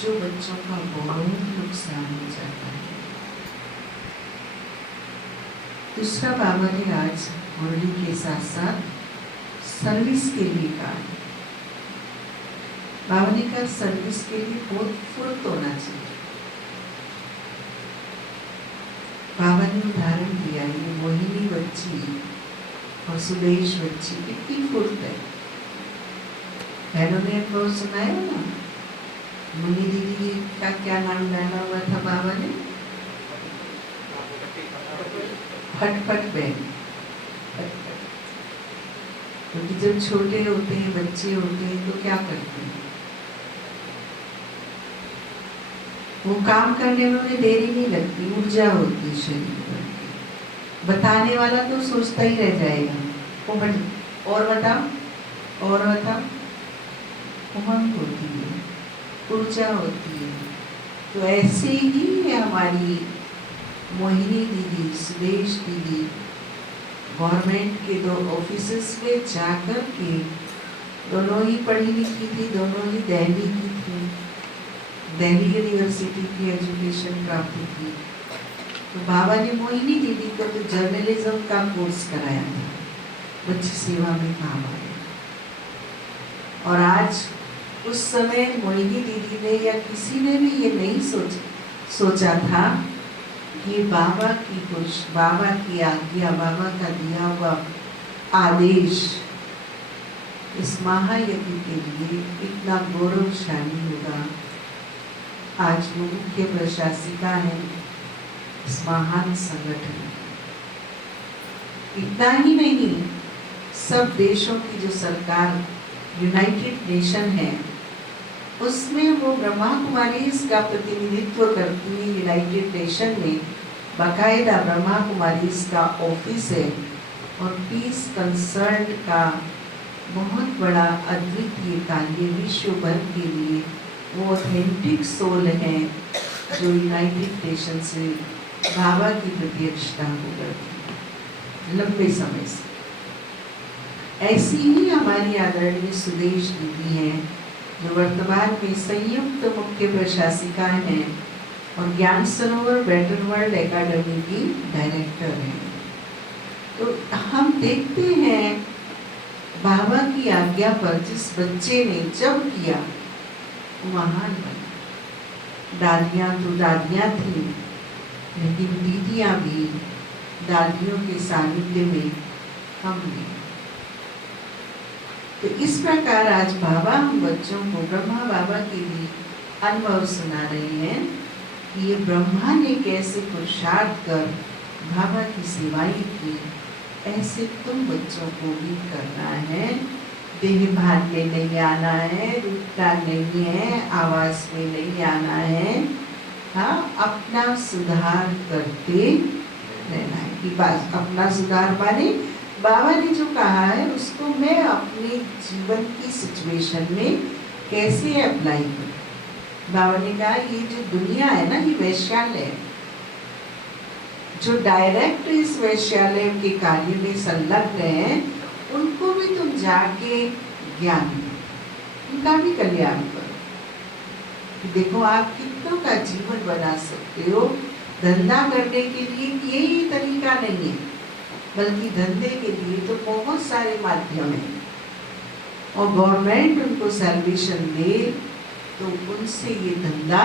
जो बच्चों का बहुत नुकसान हो जाता है। दूसरा, बाबा ने आज मुरली के साथ साथ सर्विस के लिए कहा। बाबा ने कहा सर्विस के लिए बहुत फुर्त होना चाहिए। बाबा ने उदाहरण दिया, ये मोहिनी बच्ची और सुदेश बच्ची कितनी फुर्त है। बहनों ने अनुभव सुनाया ना, मुनि दीदी का क्या नाम डाला हुआ था बाबा ने? फटफट बहन। क्योंकि जब छोटे होते हैं, बच्चे होते हैं, तो क्या करते हैं, वो काम करने में उन्हें देरी नहीं लगती, ऊर्जा होती है शरीर में। बताने वाला तो सोचता ही रह जाएगा, वो और बताओ और बताओ, उमंग होती है, ऊर्जा होती है। तो ऐसे ही है हमारी मोहिनी दीदी, सुदेश दीदी, गवर्नमेंट के 2 ऑफिसेस में जाकर के, दोनों ही पढ़ी लिखी थी, दोनों ही दिल्ली की थी, दिल्ली यूनिवर्सिटी की एजुकेशन प्राप्त की। तो बाबा ने मोहिनी दीदी को तो जर्नलिज्म का कोर्स कराया था, बच्ची सेवा में काम आया। और आज उस समय मोहिनी दीदी ने या किसी ने भी ये नहीं सोचा था कि बाबा की आज्ञा, बाबा का दिया हुआ आदेश इस महायज्ञ के लिए इतना गौरवशाली होगा। आज वो मुख्य प्रशासिका है इस महान संगठन। इतना ही नहीं, सब देशों की जो सरकार यूनाइटेड नेशन है, उसमें वो ब्रह्मा कुमारी इसका प्रतिनिधित्व करती है। यूनाइटेड नेशन में बाकायदा ब्रह्मा कुमारी इसका ऑफिस है और पीस कंसर्न का बहुत बड़ा अद्वितीय कार्य विश्व भर के लिए वो ऑथेंटिक सोल है जो यूनाइटेड नेशन से बाबा की प्रत्यक्षता को करती है लंबे समय से। ऐसी ही हमारी आदरणीय सुदेश दीदी हैं, जो वर्तमान में संयुक्त मुख्य प्रशासिका हैं और ज्ञान सरोवर बेटर वर्ल्ड एकेडमी की डायरेक्टर हैं। तो हम देखते हैं बाबा की आज्ञा पर जिस बच्चे ने जब किया वो महान बना। दादियाँ तो दादियाँ थी, लेकिन दीदियाँ भी दादियों के सानिध्य में हम भी। तो इस प्रकार आज बाबा हम बच्चों को ब्रह्मा बाबा के भी अनुभव सुना रहे हैं कि ये ब्रह्मा ने कैसे पुरुषार्थ कर बाबा की सेवाएं की, ऐसे तुम बच्चों को भी करना है। देह भान में नहीं आना है, रुकना नहीं है, आवाज में नहीं आना है। हाँ, अपना सुधार करते रहना है। कि बात अपना सुधार माने बाबा ने जो कहा है उसको मैं अपने जीवन की सिचुएशन में कैसे अप्लाई करूं। बाबा ने कहा ये जो दुनिया है ना, ये वैश्यालय है। जो डायरेक्ट इस वैश्यालय के कार्य में संलग्न है, उनको भी तुम जाके ज्ञान दो, उनका भी कल्याण करो। देखो आप कितनों का जीवन बना सकते हो। धंधा करने के लिए यही तरीका नहीं है, बल्कि धंधे के लिए तो बहुत सारे माध्यम हैं। और गवर्नमेंट उनको सैल्वेशन दे तो उनसे ये धंधा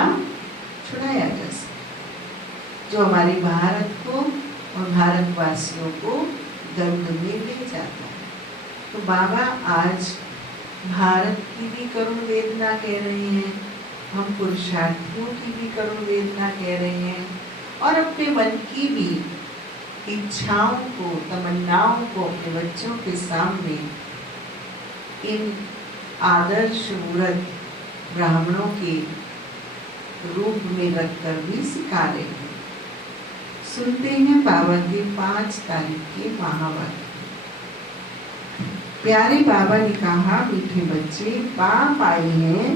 छुड़ाया जा सकता, जो हमारे भारत को और भारतवासियों को दर्द में ले जाता है। तो बाबा आज भारत की भी करुण वेदना कह रहे हैं, हम पुरुषार्थियों की भी करुण वेदना कह रहे हैं, और अपने मन की भी इच्छाओं को, तमन्नाओं को अपने बच्चों के सामने इन आदर्श मूर्त ब्राह्मणों के रूप में रखकर भी सिखा रहे हैं। सुनते हैं बाबा के 5 तारीख के महावाक्य। प्यारे बाबा ने कहा, मीठे बच्चे, बाप आए हैं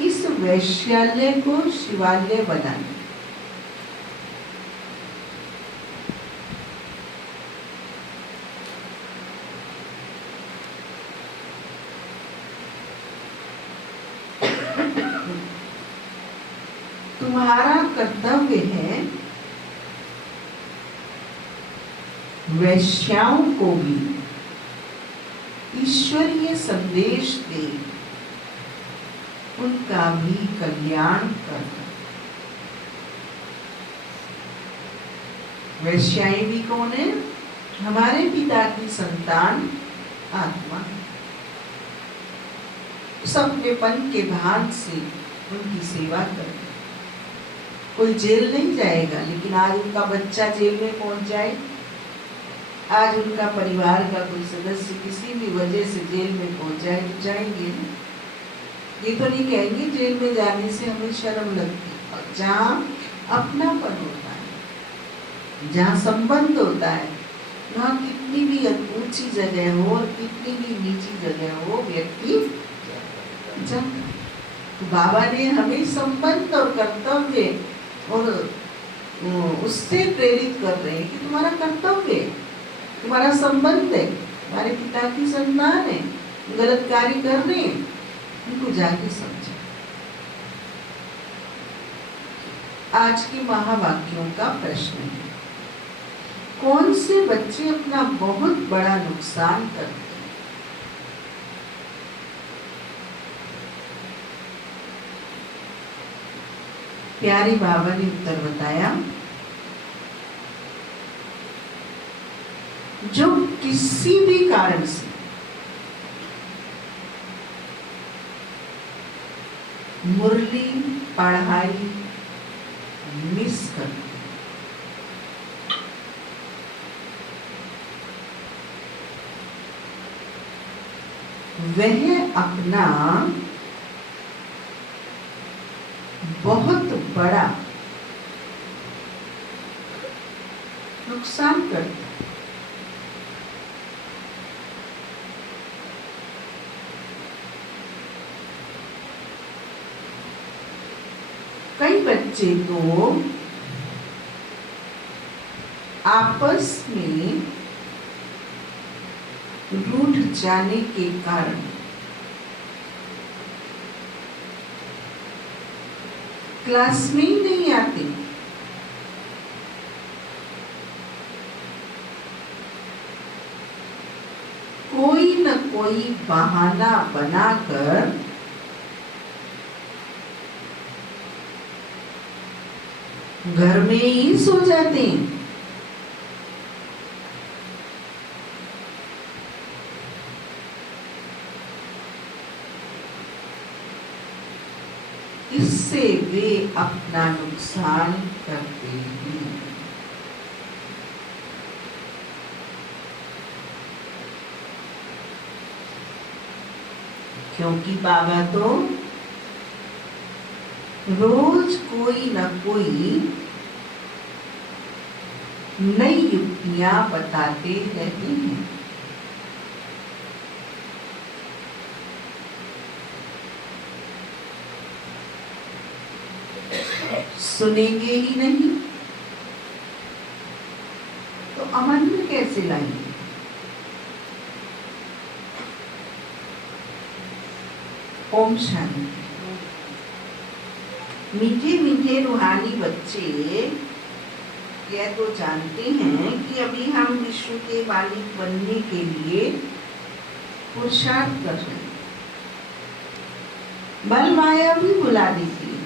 इस वैश्यालय को शिवालय बनाने। तुम्हारा कर्तव्य है वैश्याओं को भी ईश्वरीय संदेश दे, उनका भी कल्याण करना। वैश्याएं भी कौन है? हमारे पिता की संतान आत्मा। अपनेपन के भान से उनकी सेवा करना। कोई जेल नहीं जाएगा, लेकिन आज उनका बच्चा जेल में पहुंच जाए, आज उनका परिवार का कोई सदस्य किसी भी वजह से जेल में पहुंच जाए तो जाएंगे ना। ये तो नहीं कहेंगे जेल में जाने से हमें शर्म लगती। और जहाँ अपनापन होता है, जहाँ संबंध होता है, वहाँ कितनी भी ऊंची जगह हो और कितनी भी नीची जगह हो, व्यक्ति जाता है। तो बाबा ने हमें संबंध और कर्तव्य और उससे प्रेरित कर रहे हैं कि तुम्हारा कर्तव्य है, तुम्हारा संबंध है, तुम्हारे पिता की संतान है, गलत कार्य कर रहे हैं, उनको जाके समझो। आज के महावाक्यों का प्रश्न है, कौन से बच्चे अपना बहुत बड़ा नुकसान करते हैं? प्यारे बाबा ने उत्तर बताया, जो किसी भी कारण से मुरली पढ़ाई मिस कर, वह अपना बहुत बड़ा नुकसान करता है। कई बच्चे तो आपस में रूठ जाने के कारण क्लास में ही नहीं आते। कोई न कोई बहाना बनाकर घर में ही सो जाते हैं। इससे वे अपना नुकसान करते हैं। क्योंकि बाबा तो रोज कोई न कोई नई युक्तियां बताते रहते हैं। सुनेंगे ही नहीं तो अमन में कैसे लाएंगे? ओम शांति। मीठे मीठे रूहानी बच्चे यह तो जानते हैं कि अभी हम विश्व के मालिक बनने के लिए पुरुषार्थ कर रहे हैं। बल माया भी बुला देती है।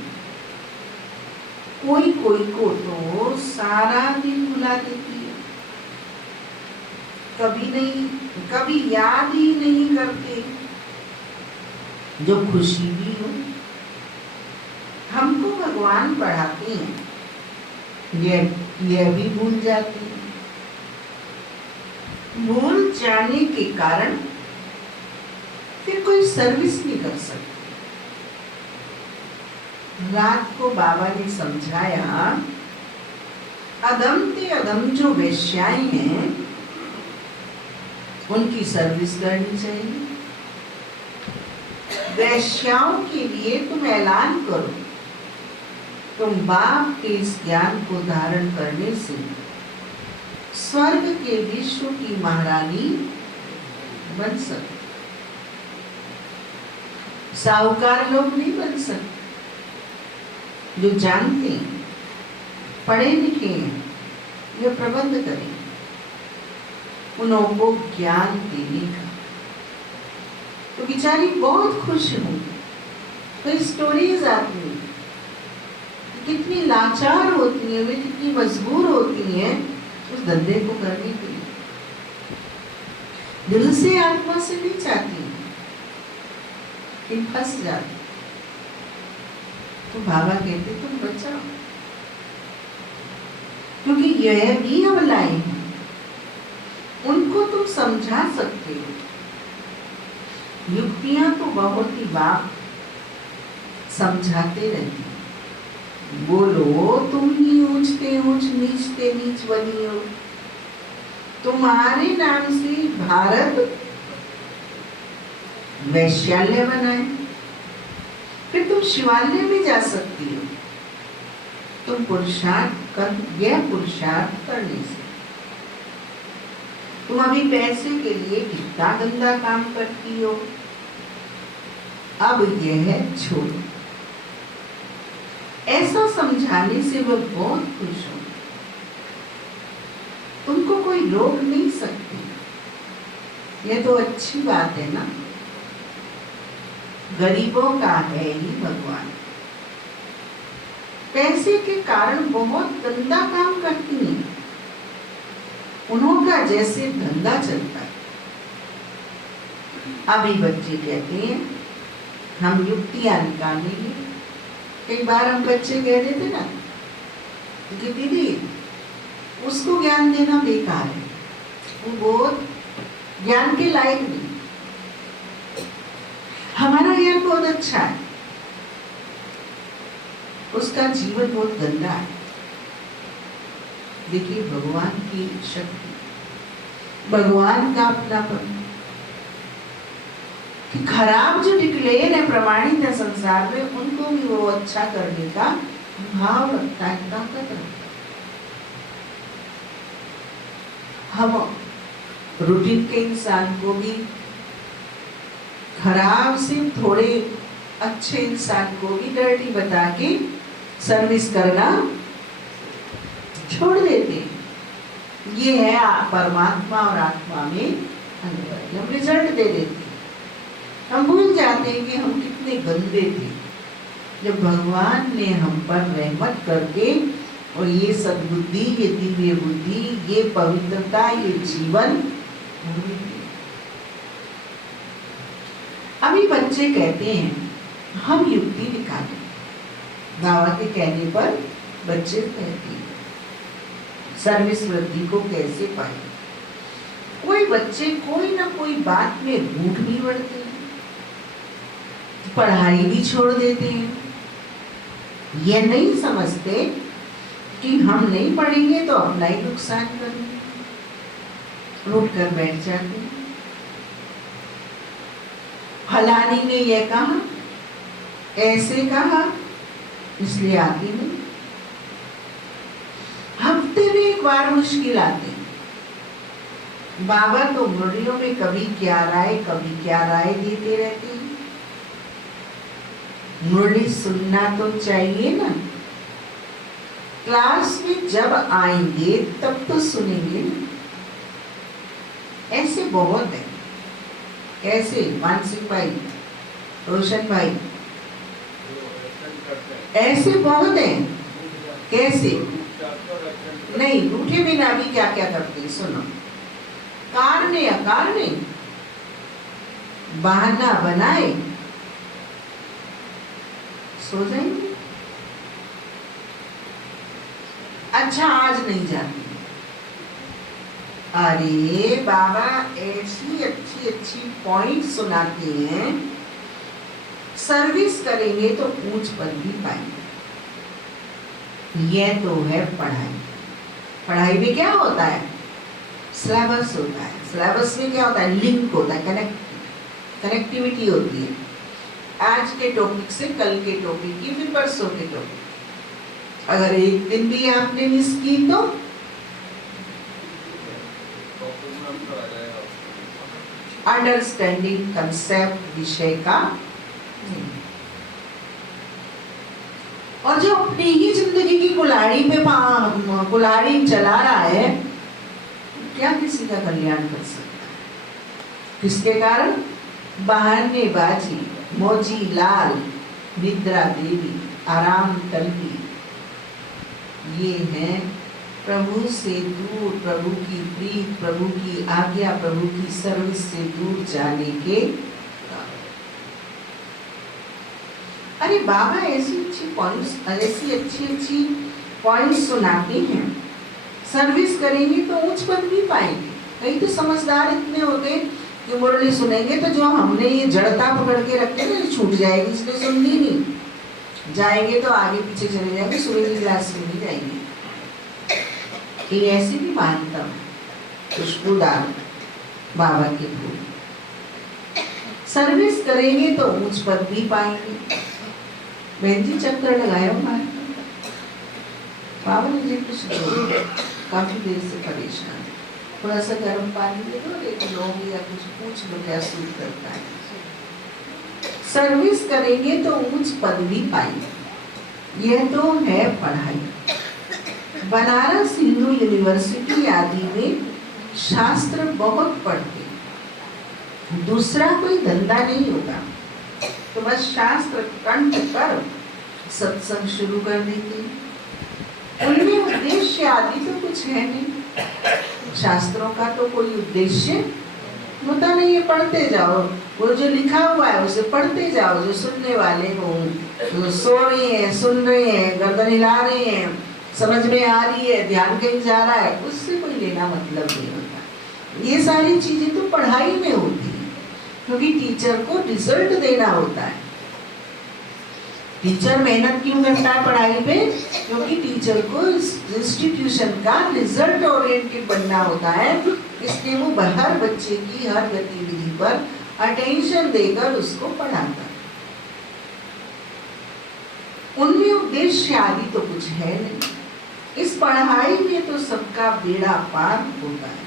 कोई कोई को तो सारा दिन बुला देती है, कभी नहीं, कभी याद ही नहीं करते। जो खुशी भी हो, हमको भगवान पढ़ाते हैं, यह भी भूल जाते हैं। भूल जाने के कारण फिर कोई सर्विस नहीं कर सकते। रात को बाबा ने समझाया, अदम ते अदम जो वेश्याएं हैं उनकी सर्विस करनी चाहिए। वेश्याओं के लिए तुम ऐलान करो, तुम बाप के इस ज्ञान को धारण करने से स्वर्ग के विश्व की महारानी बन सकते। साहूकार लोग नहीं बन सकते। जो जानते हैं, पढ़े लिखे हैं, यह प्रबंध करें उनको ज्ञान देने का, तो बेचारी बहुत खुश होंगी। तो स्टोरीज आती हैं, कितनी लाचार होती हैं वे, कितनी मजबूर होती हैं उस धंधे को करने के लिए, दिल से आत्मा से नहीं चाहती कि फंस जाती। तो बाबा कहते तुम बचाओ, क्योंकि यह भी अबलाएं हैं, उनको तुम समझा सकते हो। युक्तियां तो बहुत ही बाप समझाते रहते हैं, बोलो तुम ही ऊंचते ऊंच नीचते नीच बनी हो, तुम्हारे नाम से भारत वैश्यालय बनाए, फिर तुम शिवालय में जा सकती हो। तुम पुरुषार्थ कर, यह पुरुषार्थ करने से तुम अभी पैसे के लिए कितना गंदा काम करती हो, अब यह छोड़ो। ऐसा समझाने से वह बहुत खुश हो, तुमको कोई रोक नहीं सकती। यह तो अच्छी बात है ना, गरीबों का है ही भगवान। पैसे के कारण बहुत गंदा काम करती हैं, उन्हों का जैसे धंधा चलता है। अभी बच्चे कहते हैं हम युक्तियां निकालेंगे। कई बार हम बच्चे कह देते ना कि दीदी उसको ज्ञान देना बेकार है, वो ज्ञान के लायक नहीं, हमारा ज्ञान बहुत अच्छा है, उसका जीवन बहुत गंदा है। देखिए भगवान की शक्ति, भगवान का अपनापन, कि खराब जो डिक्लेयर है प्रमाणित है संसार में, उनको भी वो अच्छा करने का भाव रखता है, ताकत रखता है। हम रूटीन के इंसान को भी खराब से थोड़े अच्छे इंसान को भी डर्टी बता के सर्विस करना छोड़ देते हैं। ये है परमात्मा और आत्मा में अंतर। हम रिजल्ट दे देते हैं, हम भूल जाते हैं कि हम कितने गंदे थे, जब भगवान ने हम पर रहमत करके और ये सद्बुद्धि, ये दिव्य बुद्धि, ये पवित्रता, ये जीवन। अभी बच्चे कहते हैं हम युक्ति निकालें, बाबा के कहने पर बच्चे कहते हैं सर्विस वृद्धि को कैसे पाए। कोई बच्चे कोई ना कोई बात में रूठ भी बढ़ते हैं, पढ़ाई भी छोड़ देते हैं, ये नहीं समझते कि हम नहीं पढ़ेंगे तो अपना ही नुकसान करेंगे, रूठ कर बैठ जाते हैं। फलानी ने यह कहा, ऐसे कहा, इसलिए आती नहीं। हफ्ते में एक बार मुश्किल आती, बाबा तो मुरलियों में कभी क्या राय देते रहते हैं। मुरली सुनना तो चाहिए ना, क्लास में जब आएंगे तब तो सुनेंगे ना। ऐसे बहुत है, कैसे मानसिक भाई, रोशन भाई, ऐसे बहुत हैं। कैसे नहीं, रूठे बिना भी क्या क्या करते हैं सुनो। कारणे अकारणे बहाना बनाए सो जाएंगे। अच्छा आज नहीं जाती, अरे बाबा ऐसी अच्छी अच्छी पॉइंट सुनाते हैं, सर्विस करेंगे तो पूछ पर भी पाएंगे। यह तो है पढ़ाई। पढ़ाई में क्या होता है, सिलेबस होता है। सिलेबस में क्या होता है, लिंक होता है, कनेक्टिविटी होती है। आज के टॉपिक से कल के टॉपिक की, फिर परसों के टॉपिक। अगर एक दिन भी आपने मिस की तो अंडरस्टैंडिंग कंसेप्ट विषय का। और जो अपनी ही जिंदगी की कुल्हाड़ी पे कुल्हाड़ी चला रहा है, क्या किसी का कल्याण कर सकता है? किसके कारण? बहानेबाजी, मौजी लाल, निद्रा देवी, आराम तलबी, ये है प्रभु से दूर, प्रभु की प्रीत, प्रभु की आज्ञा, प्रभु की सर्विस से दूर जाने के। अरे बाबा ऐसी अच्छी पॉइंट्स सुनाते हैं, सर्विस करेंगे तो उच्च पद भी पाएंगे। कई तो समझदार इतने होते हैं कि मुरली सुनेंगे तो जो हमने ये जड़ता पकड़ के रखते हैं ना, छूट जाएगी, इसलिए सुननी नहीं। जाएंगे तो आगे पीछे चले जाएंगे, सुबह की क्लास सुनी जाएंगे। ये ऐसी भी मानता हूँ, खुशबूदार बाबा के फूल। सर्विस करेंगे तो उच्च पद भी पाएंगे। बहन जी चक्कर लगाया हमारे बाबा मुझे कुछ दो, काफी देर से परेशान, थोड़ा सा गर्म पानी दे दो, एक लोग या कुछ पूछ लो क्या सूट करता है। सर्विस करेंगे तो उच्च पद भी पाएंगे। यह तो है पढ़ाई। बनारस हिंदू यूनिवर्सिटी आदि में शास्त्र बहुत पढ़ते, दूसरा कोई धंधा नहीं होगा, तो बस शास्त्र कंठ कर सत्संग शुरू कर देते। उनमें उद्देश्य आदि तो कुछ है नहीं। शास्त्रों का तो कोई उद्देश्य होता नहीं है, पढ़ते जाओ, वो जो लिखा हुआ है उसे पढ़ते जाओ। जो सुनने वाले हो, जो सो रहे हैं, सुन रहे हैं, गर्दन हिला रहे हैं, समझ में आ रही है, ध्यान कहीं जा रहा है, उससे कोई लेना मतलब नहीं होता। ये सारी चीजें तो पढ़ाई में होती है, क्योंकि टीचर को रिजल्ट देना होता है। टीचर मेहनत क्यों करता है पढ़ाई पे? क्योंकि टीचर को इंस्टीट्यूशन का रिजल्ट ओरिएंटेड बनना होता है, इसलिए वो हर बच्चे की हर गतिविधि पर अटेंशन देकर उसको पढ़ाता है। उनमें उद्देश्य आदि तो कुछ है नहीं। इस पढ़ाई में तो सबका बेड़ा पार होता है।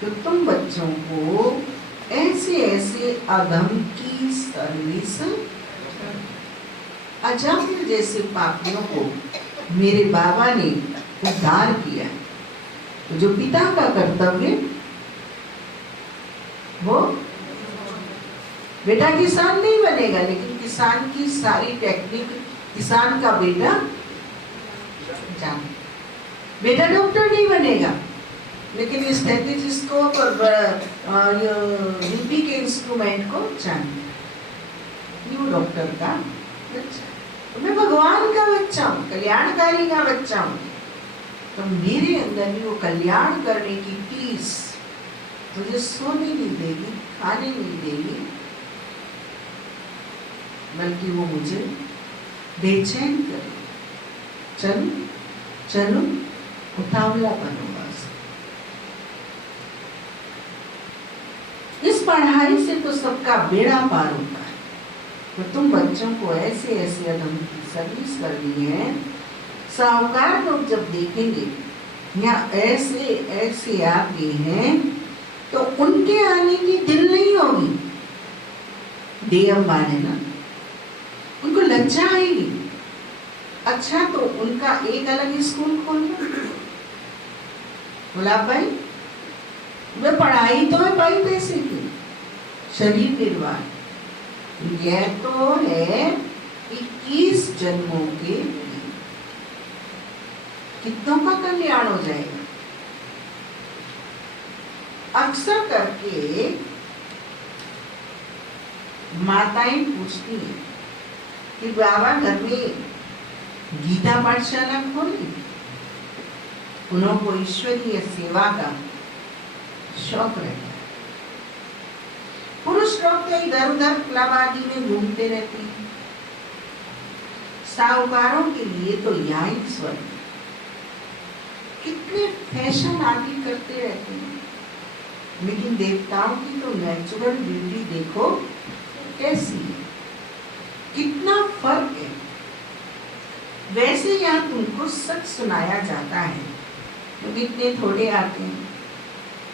तो तुम बच्चों को ऐसे ऐसे अधम की सर्विस, अजामिल जैसे पापियों को मेरे बाबा ने उद्धार किया। तो जो पिता का कर्तव्य, वो बेटा किसान नहीं बनेगा, लेकिन किसान की सारी टेक्निक किसान का बेटा जान। बेटा डॉक्टर नहीं बनेगा, लेकिन स्टेथोस्कोप और बीपी के इंस्ट्रूमेंट को जान। ये डॉक्टर का बच्चा, तो मैं भगवान का बच्चा हूँ, कल्याणकारी का बच्चा हूँ। तो मेरे अंदर भी वो कल्याण करने की पीस मुझे सोने नहीं देगी, खाने नहीं देगी, बल्कि वो मुझे बेचैन करे। चलो चलो उतावला बनो बस। इस पढ़ाई से तो सबका बेड़ा पार होता है। तो तुम बच्चों को ऐसे ऐसे अधम की सर्विस करनी है। साहूकार लोग जब देखेंगे या ऐसे ऐसे आते हैं, तो उनके आने की दिल नहीं होगी। दे अंबानी ना, उनको लज्जा आएगी। अच्छा तो उनका एक अलग स्कूल खोलना। बोला भाई मैं पढ़ाई तो है भाई पैसे की, शरीर निर्वाह, यह तो है 21 जन्मों के लिए। कितनों का कल्याण हो जाएगा। अक्सर करके माताएं पूछती हैं कि बाबा घर में गीता पाठशाला खोली। उनको ईश्वरीय सेवा का शौक रहता है। पुरुष लोग तो इधर उधर क्लब आदि में घूमते रहते हैं। साहूकारों के लिए तो यही स्वर्ग। कितने फैशन आदि करते रहते हैं, लेकिन देवताओं की तो नेचुरल ब्यूटी देखो कैसी है, कितना फर्क है। वैसे यहाँ तुमको सच सुनाया जाता है, तो कितने थोड़े आते हैं,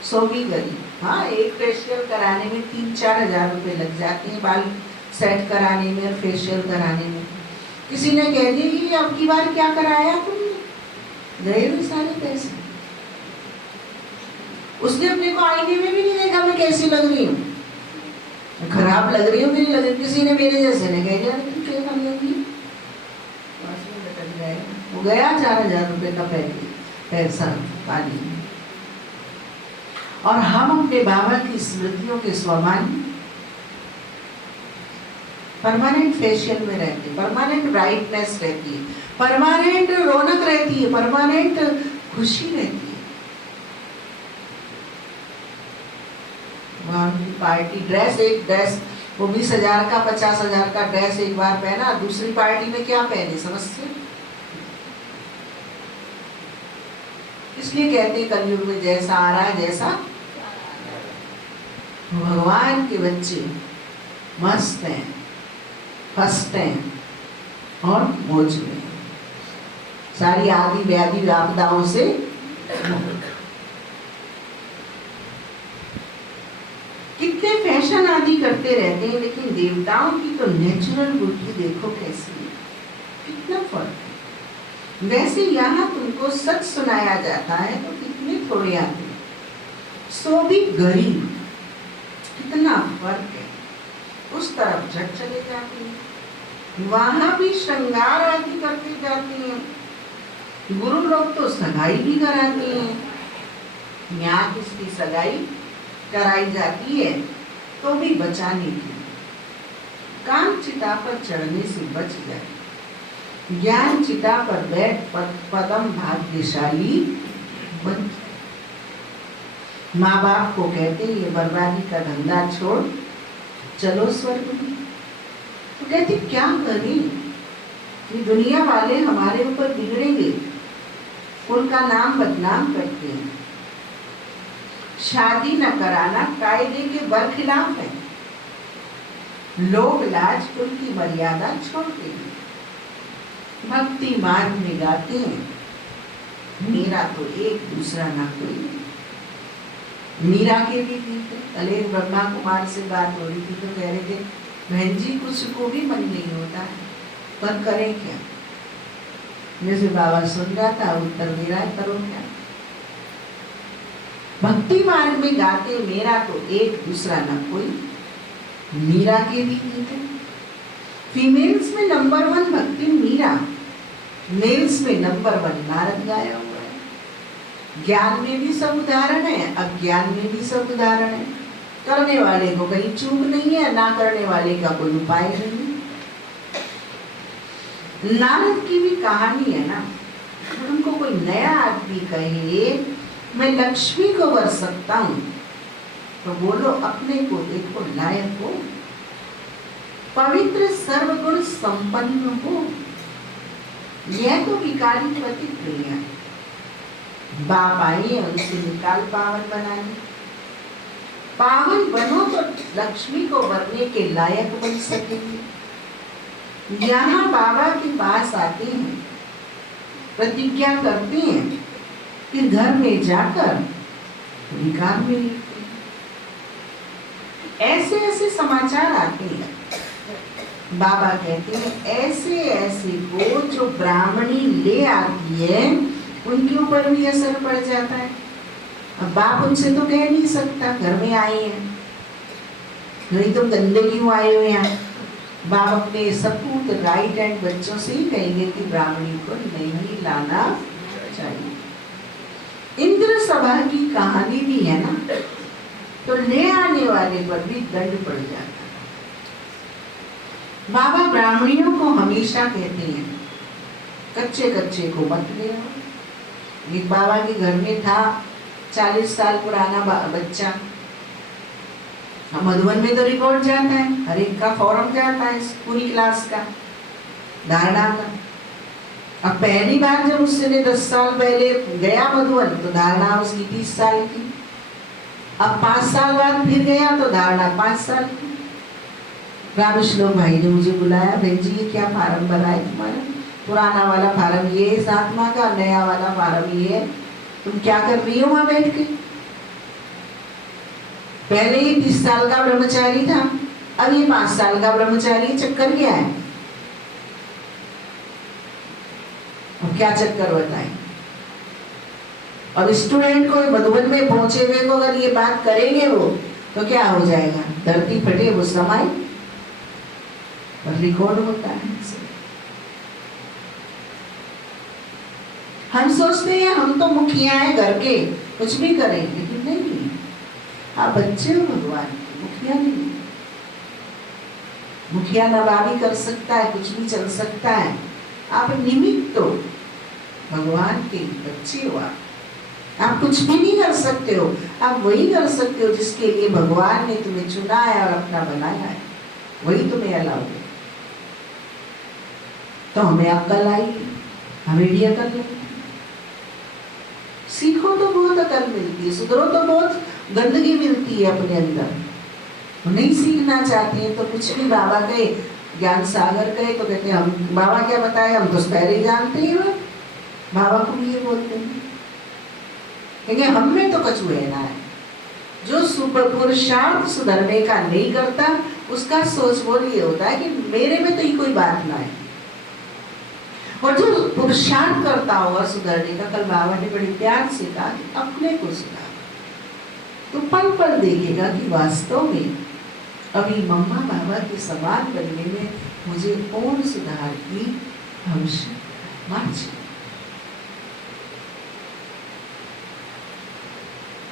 100 भी गरीब। हाँ, एक फेशियल कराने में 3-4 हजार रुपए लग जाते हैं, बाल सेट कराने में और फेशियल कराने में। किसी ने कह दिया कि अब की बार क्या कराया तुमने, गए हुए सारे पैसे। उसने अपने को आईने में भी नहीं देखा मैं कैसी लग रही हूँ, खराब लग रही हूँ मेरी लग रही। किसी ने मेरे जैसे ने कह दिया तुम क्या कर लोगी, वो गया 4,000 रुपए का पैसा पानी। और हम अपने बाबा की स्मृतियों के स्वमान परमानेंट फेशियल में रहते, परमानेंट ब्राइटनेस रहती है, परमानेंट रौनक रहती है, परमानेंट खुशी रहती है। वहां की पार्टी ड्रेस, एक ड्रेस वो 20,000 का 50,000 का ड्रेस एक बार पहना, दूसरी पार्टी में क्या पहने समझते। इसलिए कहते हैं कलयुग में जैसा आ रहा है जैसा भगवान के बच्चे मस्त हैं, हंसते हैं और मौज में, सारी आदि व्याधि आपदाओं से कितने फैशन आदि करते रहते हैं, लेकिन देवताओं की तो नेचुरल ब्यूटी देखो कैसी है, कितना फर्क है। वैसे यहाँ तुमको सच सुनाया जाता है तो कितने थोड़े आते हैं, सो भी गरीब, कितना फर्क है। उस तरफ झट चले जाते हैं, वहां भी श्रृंगार आदि करते जाते हैं। गुरु लोग तो सगाई भी कराते हैं, यहाँ किसकी सगाई कराई जाती है तो भी बचाने की, काम चिता पर चढ़ने से बच जाए, ज्ञान चिता पर बैठ पदम भाग्यशाली बन। माँ बाप को कहते हैं ये बर्बादी का धंधा छोड़ चलो स्वर्ग में, तो कहते क्या करें, ये दुनिया वाले हमारे ऊपर बिगड़ेंगे, उनका नाम बदनाम करते हैं। शादी न कराना कायदे के बरखिलाफ है, लोग लाज कुल की मर्यादा छोड़ते हैं। भक्ति मार्ग में गाते हैं मेरा तो एक दूसरा ना कोई। मीरा के भी गीत, कल एक ब्रह्मा कुमार से बात हो रही थी तो कह रहे थे बहन जी कुछ को भी मन नहीं होता है, पर करें क्या। जैसे बाबा सुन रहा था उत्तर दे रहा है, करो क्या। भक्ति मार्ग में गाते मेरा तो एक दूसरा ना कोई, मीरा के भी गीत है। फीमेल्स में नंबर 1 भक्ति मीरा, मेल्स में नंबर 1 नारद गाया हुआ है। ज्ञान में भी सब उदाहरण है, अज्ञान में भी सब उदाहरण है। करने वाले को कहीं चूक नहीं है, ना करने वाले का कोई उपाय नहीं। नारद की भी कहानी है ना, उनको कोई नया आदमी कहे मैं लक्ष्मी को वर सकता हूं तो बोलो अपने को देखो लायक हो, पवित्र सर्वगुण संपन्न हो। यह तो विकारी प्रतिक्रिया, बाप आइए उनसे निकाल पावन बनाने। पावन बनो तो लक्ष्मी को वरने के लायक बन सकेंगे। यहाँ बाबा के पास आते हैं, प्रतिज्ञा करते हैं, फिर घर में जाकर विकार में लिखते हैं। ऐसे ऐसे समाचार आते हैं, बाबा कहते हैं ऐसे ऐसे को जो ब्राह्मणी ले आती है उनके ऊपर भी असर पड़ जाता है। अब बाप उनसे तो कह नहीं सकता घर में आए हैं, नहीं तुम गंदे क्यों आए हो यहाँ। बाप अपने सपूत राइट हैंड बच्चों से ही कहेंगे कि ब्राह्मणी को नहीं लाना चाहिए। इंद्र सभा की कहानी भी है ना, तो ले आने वाले पर भी दंड पड़ जाता है। बाबा ब्राह्मणियों को हमेशा कहते हैं कच्चे कच्चे को मत ले आओ। एक बाबा के घर में था 40 साल पुराना बच्चा, मधुबन में तो रिकॉर्ड जाता है, हर एक का फॉर्म जाता है पूरी क्लास का धारणा का। अब पहली बार जब उसने 10 साल पहले गया मधुबन तो धारणा उसकी 30 साल की। अब 5 साल बाद फिर गया तो धारणा 5 साल की। रामश्लोक भाई ने मुझे बुलाया, बहन जी ये क्या फार्म भरा है तुम्हारा, पुराना वाला फार्म ये है 7 माह का, नया वाला फार्म ये है, तुम क्या कर रही हो वहां बैठ के। पहले ही 30 साल का ब्रह्मचारी था, अब ये 5 साल का ब्रह्मचारी, चक्कर क्या है। अब क्या चक्कर बताएं। अब स्टूडेंट को मधुबन में पहुंचे हुए को अगर ये बात करेंगे वो, तो क्या हो जाएगा, धरती फटे वो समय पर रिकॉर्ड होता है। हम सोचते हैं हम तो मुखिया हैं घर के, कुछ भी करें, लेकिन नहीं, आप बच्चे हो भगवान के, मुखिया नहीं। मुखिया नवाबी कर सकता है, कुछ भी चल सकता है, आप निमित्त हो, भगवान के बच्चे हो आप कुछ भी नहीं कर सकते हो, आप वही कर सकते हो जिसके लिए भगवान ने तुम्हें चुना है और अपना बनाया है, वही तुम्हें अलाउ है। तो हमें अक्ल आई, हमें भी अक्ल नहीं। सीखो तो बहुत अकल मिलती है, सुधरो तो बहुत गंदगी मिलती है अपने अंदर। नहीं सीखना चाहते हैं तो कुछ भी बाबा कहे, ज्ञान सागर कहे तो कहते हैं हम बाबा क्या बताए, हम तो पहले जानते ही हो। बाबा को ये बोलते हैं क्योंकि हम में तो कछु है ना है। जो पुरुषार्थ सुधरने का नहीं करता उसका सोच बोल ये होता है कि मेरे में तो ये कोई बात ना है। और जो पुरुषार्थ करता होगा सुधरने का, कल बाबा ने बड़े प्यार से कहा अपने को सुधार, तो पल पल देखेगा कि वास्तव में अभी मम्मा बाबा के समान बनने में मुझे और सुधार की आवश्यकता है।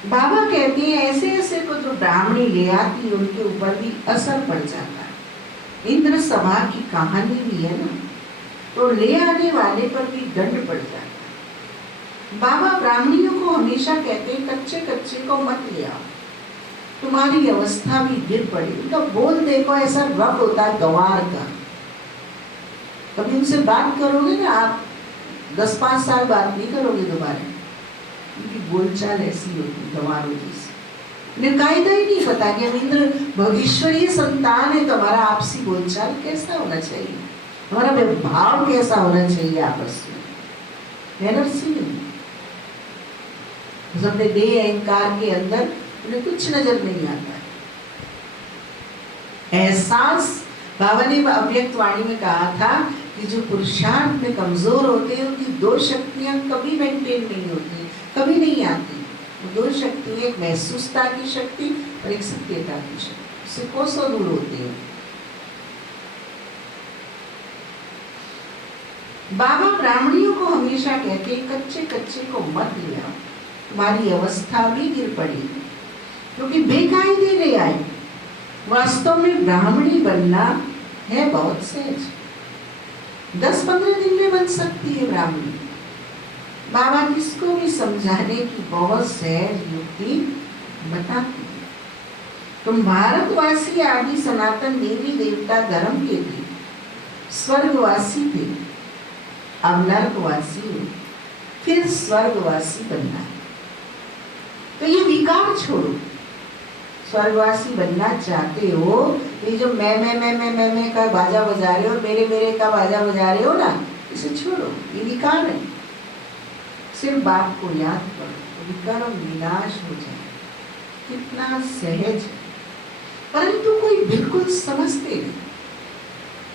बाबा कहते हैं ऐसे ऐसे को जो ब्राह्मणी ले आती उनके ऊपर भी असर पड़ जाता है। इंद्र सभा की कहानी भी है ना, तो ले आने वाले पर भी दंड पड़ जाता है। बाबा ब्राह्मणियों को हमेशा कहते हैं कच्चे कच्चे को मत ले आओ, तुम्हारी अवस्था भी गिर पड़ी। उनका बोल देखो ऐसा रब होता है गंवार का। कभी उनसे बात करोगे ना आप, 10-5 साल बात नहीं करोगे दोबारा, उनकी बोलचाल ऐसी होती गंवारों जैसी। उन्हें कायदा ही नहीं पता कि हम इंद्र भविष्यरीय संतान है, तो हमारा आपसी बोलचाल कैसा होना चाहिए, हमारा व्यवहार कैसा होना चाहिए आपस में, मैनर्स ही नहीं। अपने देह अहंकार के अंदर उन्हें कुछ नजर नहीं आता है। एहसास बाबा ने अव्यक्त वाणी में कहा था कि जो पुरुषार्थ में कमजोर होते हैं उनकी 2 शक्तियां कभी मेंटेन नहीं होती, कभी नहीं आती। वो 2 शक्ति, एक महसूसता की शक्ति और एक सत्यता की शक्ति, उससे कोसों दूर होते हैं। बाबा ब्राह्मणियों को हमेशा कहते हैं कच्चे कच्चे को मत ले आओ, तुम्हारी अवस्था भी गिर पड़ी, क्योंकि बेकायदे ले आए। वास्तव में ब्राह्मणी बनना है बहुत सहज, 10-15 दिन में बन सकती है ब्राह्मणी। बाबा किसको भी समझाने की बहुत सहज युक्ति बताती है। तुम भारतवासी आदि सनातन देवी देवता धर्म के थे, स्वर्गवासी थे, अब नरकवासी हो, फिर स्वर्गवासी बनना है। तो ये विकार छोड़ो, स्वर्गवासी बनना चाहते हो, ये जो मैं का बाजा बजा रहे हो, मेरे का बाजा बजा रहे हो ना, इसे छोड़ो, ये विकार है। सिर्फ बाप को याद करो, विकार विनाश हो जाए। कितना सहज, परंतु कोई बिल्कुल समझते नहीं,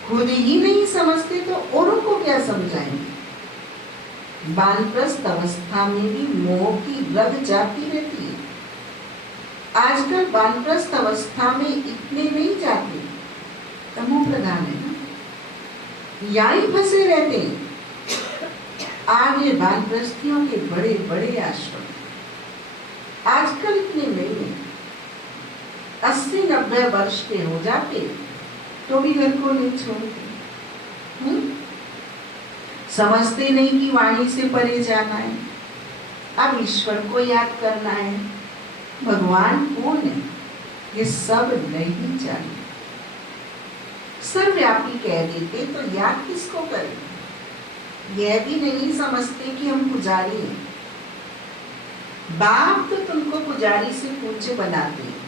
खुद ही नहीं समझते तो औरों को क्या समझाएंगे। वानप्रस्थ अवस्था में भी मोह की रग जाती रहती है। आजकल वानप्रस्थ अवस्था में इतने नहीं जाते, तमो प्रधान है ना, यहीं फंसे रहते हैं। आज ये वानप्रस्थियों के बड़े बड़े आश्रम आजकल इतने नहीं है। 80-90 वर्ष के हो जाते तो भी घर को नहीं छोड़ते। समझते नहीं कि वाणी से परे जाना है, अब ईश्वर को याद करना है। भगवान कौन है ये सब नहीं जाने, सर्वव्यापी कह देते तो याद किसको करें। यह भी नहीं समझते कि हम पुजारी हैं। बाप तो तुमको पुजारी से पूज्य बनाते हैं,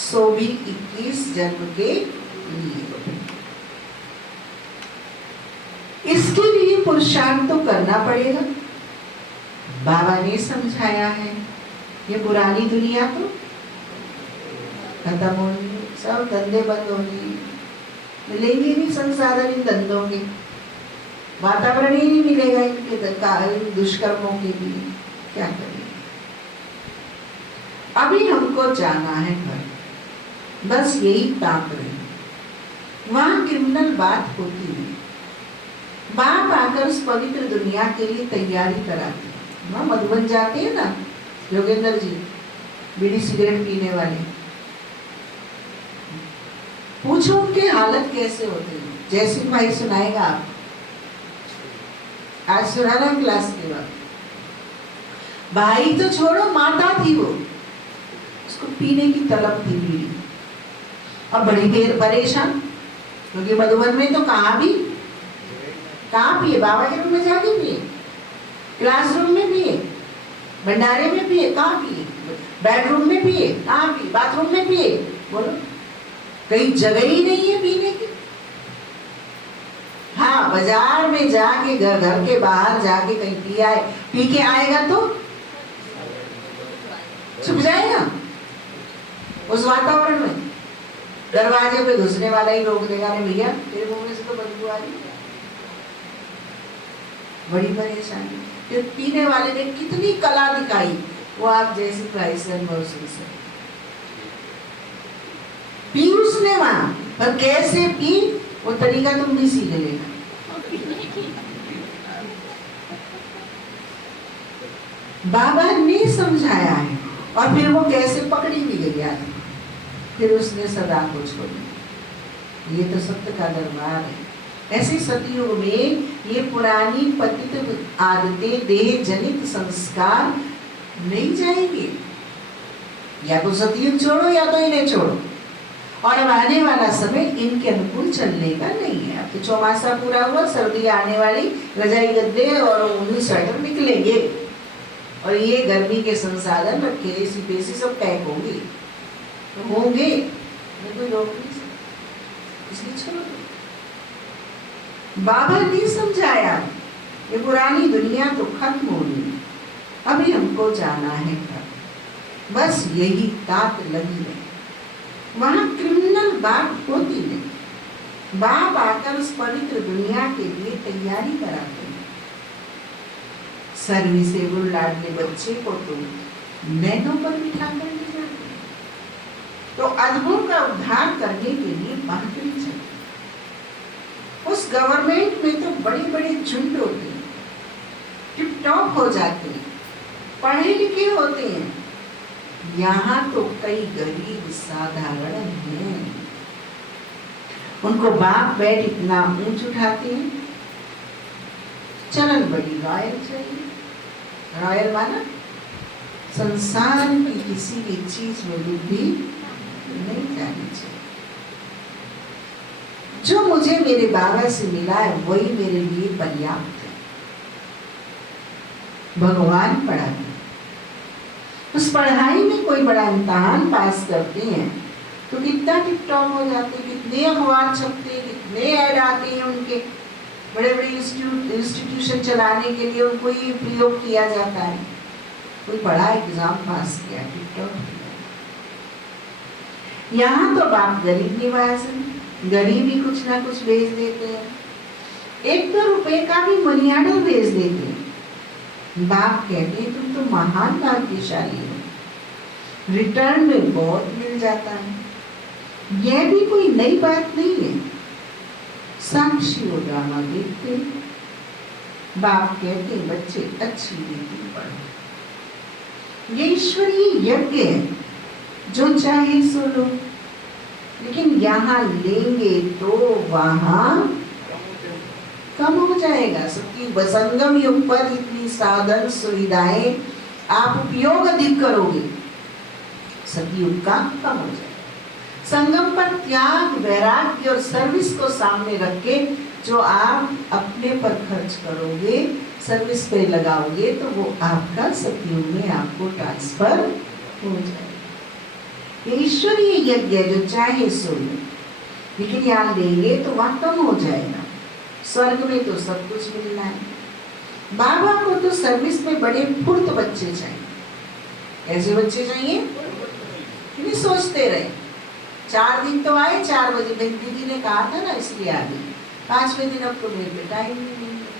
सो भी 21 जन्म के लिए। इसके लिए पुरुषार्थ तो करना पड़ेगा। बाबा ने समझाया है, ये पुरानी दुनिया तो खत्म होगी, सब धंधे बंद होंगे, मिलेंगे नहीं संसाधन इन धंधों के। वातावरण ही नहीं मिलेगा इनके दुष्कर्मों के लिए, क्या करें। अभी हमको जाना है घर, बस यही ताक रही। वहां क्रिमिनल बात होती नहीं। बाप आकर उस पवित्र दुनिया के लिए तैयारी कराते हैं। वहां मधुबन जाते हैं ना योगेंद्र जी, बीड़ी सिगरेट पीने वाले, पूछो उनके हालत कैसे होते हैं। जैसे भाई सुनाएगा आप, आज सुनाना क्लास के बाद। भाई तो छोड़ो, माता थी वो, उसको पीने की तलब थी बीड़ी, और बड़ी देर परेशान, क्योंकि मधुबन में तो कहाँ पिए, बाबा के रूम में जाके पिए, क्लासरूम में पिए, भंडारे में पिए, कहाँ पिए, बेडरूम में पिए, कहाँ पिए, बाथरूम में पिए, बोलो, कहीं जगह ही नहीं है पीने की। हाँ, बाजार में जाके घर के बाहर जाके कहीं पी के आएगा तो छुप जाएगा उस वातावरण में। दरवाजे पे घुसने वाला ही रोक देगा, नहीं भैया तेरे मुंह में से तो बदबू आ रही है, बड़ी परेशानी। फिर पीने वाले ने कितनी कला दिखाई, वो आप जैसी क्राइसन से पी उसने वहां, पर कैसे पी वो तरीका तुम भी सीख लेना। बाबा ने समझाया है, और फिर वो कैसे पकड़ी भी गई आदमी, फिर उसने सदा को छोड़ी। ये तो सत्य का दरबार है। ऐसे सतयुग में ये पुरानी पतित आदतें, देह जनित संस्कार नहीं जाएंगे। या तो सतयुग छोड़ो या तो इन्हें छोड़ो। और अब आने वाला समय इनके अनुकूल चलने का नहीं है। अब तो चौमासा पूरा हुआ, सर्दी आने वाली, रजाई गद्दे और ऊनी स्वेटर निकलेंगे, और ये गर्मी के संसाधन रखे एसी पेसी सब पैक होंगे, तो होंगे, कोई रोक नहीं सकता, इसलिए छोड़ो। बाबा ने समझाया ये पुरानी दुनिया तो खत्म होनी, अभी हमको जाना है घर, बस यही तात लगी है। वहां क्रिमिनल बात होती नहीं। बाप आकर उस पवित्र दुनिया के लिए तैयारी कराते हैं। सर्विसेबल लाडले बच्चे को तो नैनों पर बिठा कर ले जाते हैं, तो अधमों का उद्धार करने के लिए बहादुरी चाहिए। उस गवर्नमेंट में तो बड़े बड़े झुंड होते हैं, टिप टॉप हो जाते हैं, पढ़े लिखे होते हैं। यहाँ तो कई गरीब साधारण हैं, उनको बाप बैठ इतना ऊंच उठाते हैं। चलन बड़ी रॉयल चाहिए। रॉयल माना संसार की किसी भी चीज में बुद्धि नहीं जानी चाहिए। जो मुझे मेरे बाबा से मिला है वही मेरे लिए पर्याप्त है। भगवान पढ़ाते, उस पढ़ाई में कोई बड़ा इम्तिहान पास करते हैं तो कितना टिप टॉप हो जाते हैं, कितने अखबार छपते हैं, कितने ऐड आते हैं उनके, बड़े बड़े इंस्टीट्यूशन चलाने के लिए उनको ही प्रयोग किया जाता है। कोई बड़ा एग्जाम पास किया, टिप टॉप किया। यहाँ तो बाप गरीब निवास है, गरीब ही कुछ ना कुछ भेज देते हैं, 1-2 रुपए का भी मनी ऑर्डर भेज देते हैं। बाप कहते हैं तुम तो महान भाग्यशाली हो, रिटर्न में बहुत मिल जाता है। यह भी कोई नई बात नहीं है। साक्षी और ड्रामा देखते, बाप कहते हैं बच्चे अच्छी रीति पढ़ो। ये ईश्वरीय यज्ञ है, जो चाहे सो लो, लेकिन यहाँ लेंगे तो वहां कम हो जाएगा। सबकी संगम युग पर इतनी साधन सुविधाएं आप उपयोग अधिक करोगे, सतयुग का कम हो जाएगा। संगम पर त्याग, वैराग्य और सर्विस को सामने रख के जो आप अपने पर खर्च करोगे, सर्विस पे लगाओगे, तो वो आपका सतयुग में आपको ट्रांसफर हो जाएगा। ईश्वरीय यज्ञ जो चाहे सो लो, लेकिन यहाँ लेंगे तो वहां कम हो जाएगा। स्वर्ग में तो सब कुछ मिलना है। बाबा को तो सर्विस में बड़े फुर्त बच्चे चाहिए। ऐसे बच्चे चाहिए, नहीं सोचते रहे 4 दिन तो आए, 4 बजे दीदी ने कहा था ना इसलिए आ गई, 5वें दिन अब तो मेरे पे टाइम नहीं मिलता।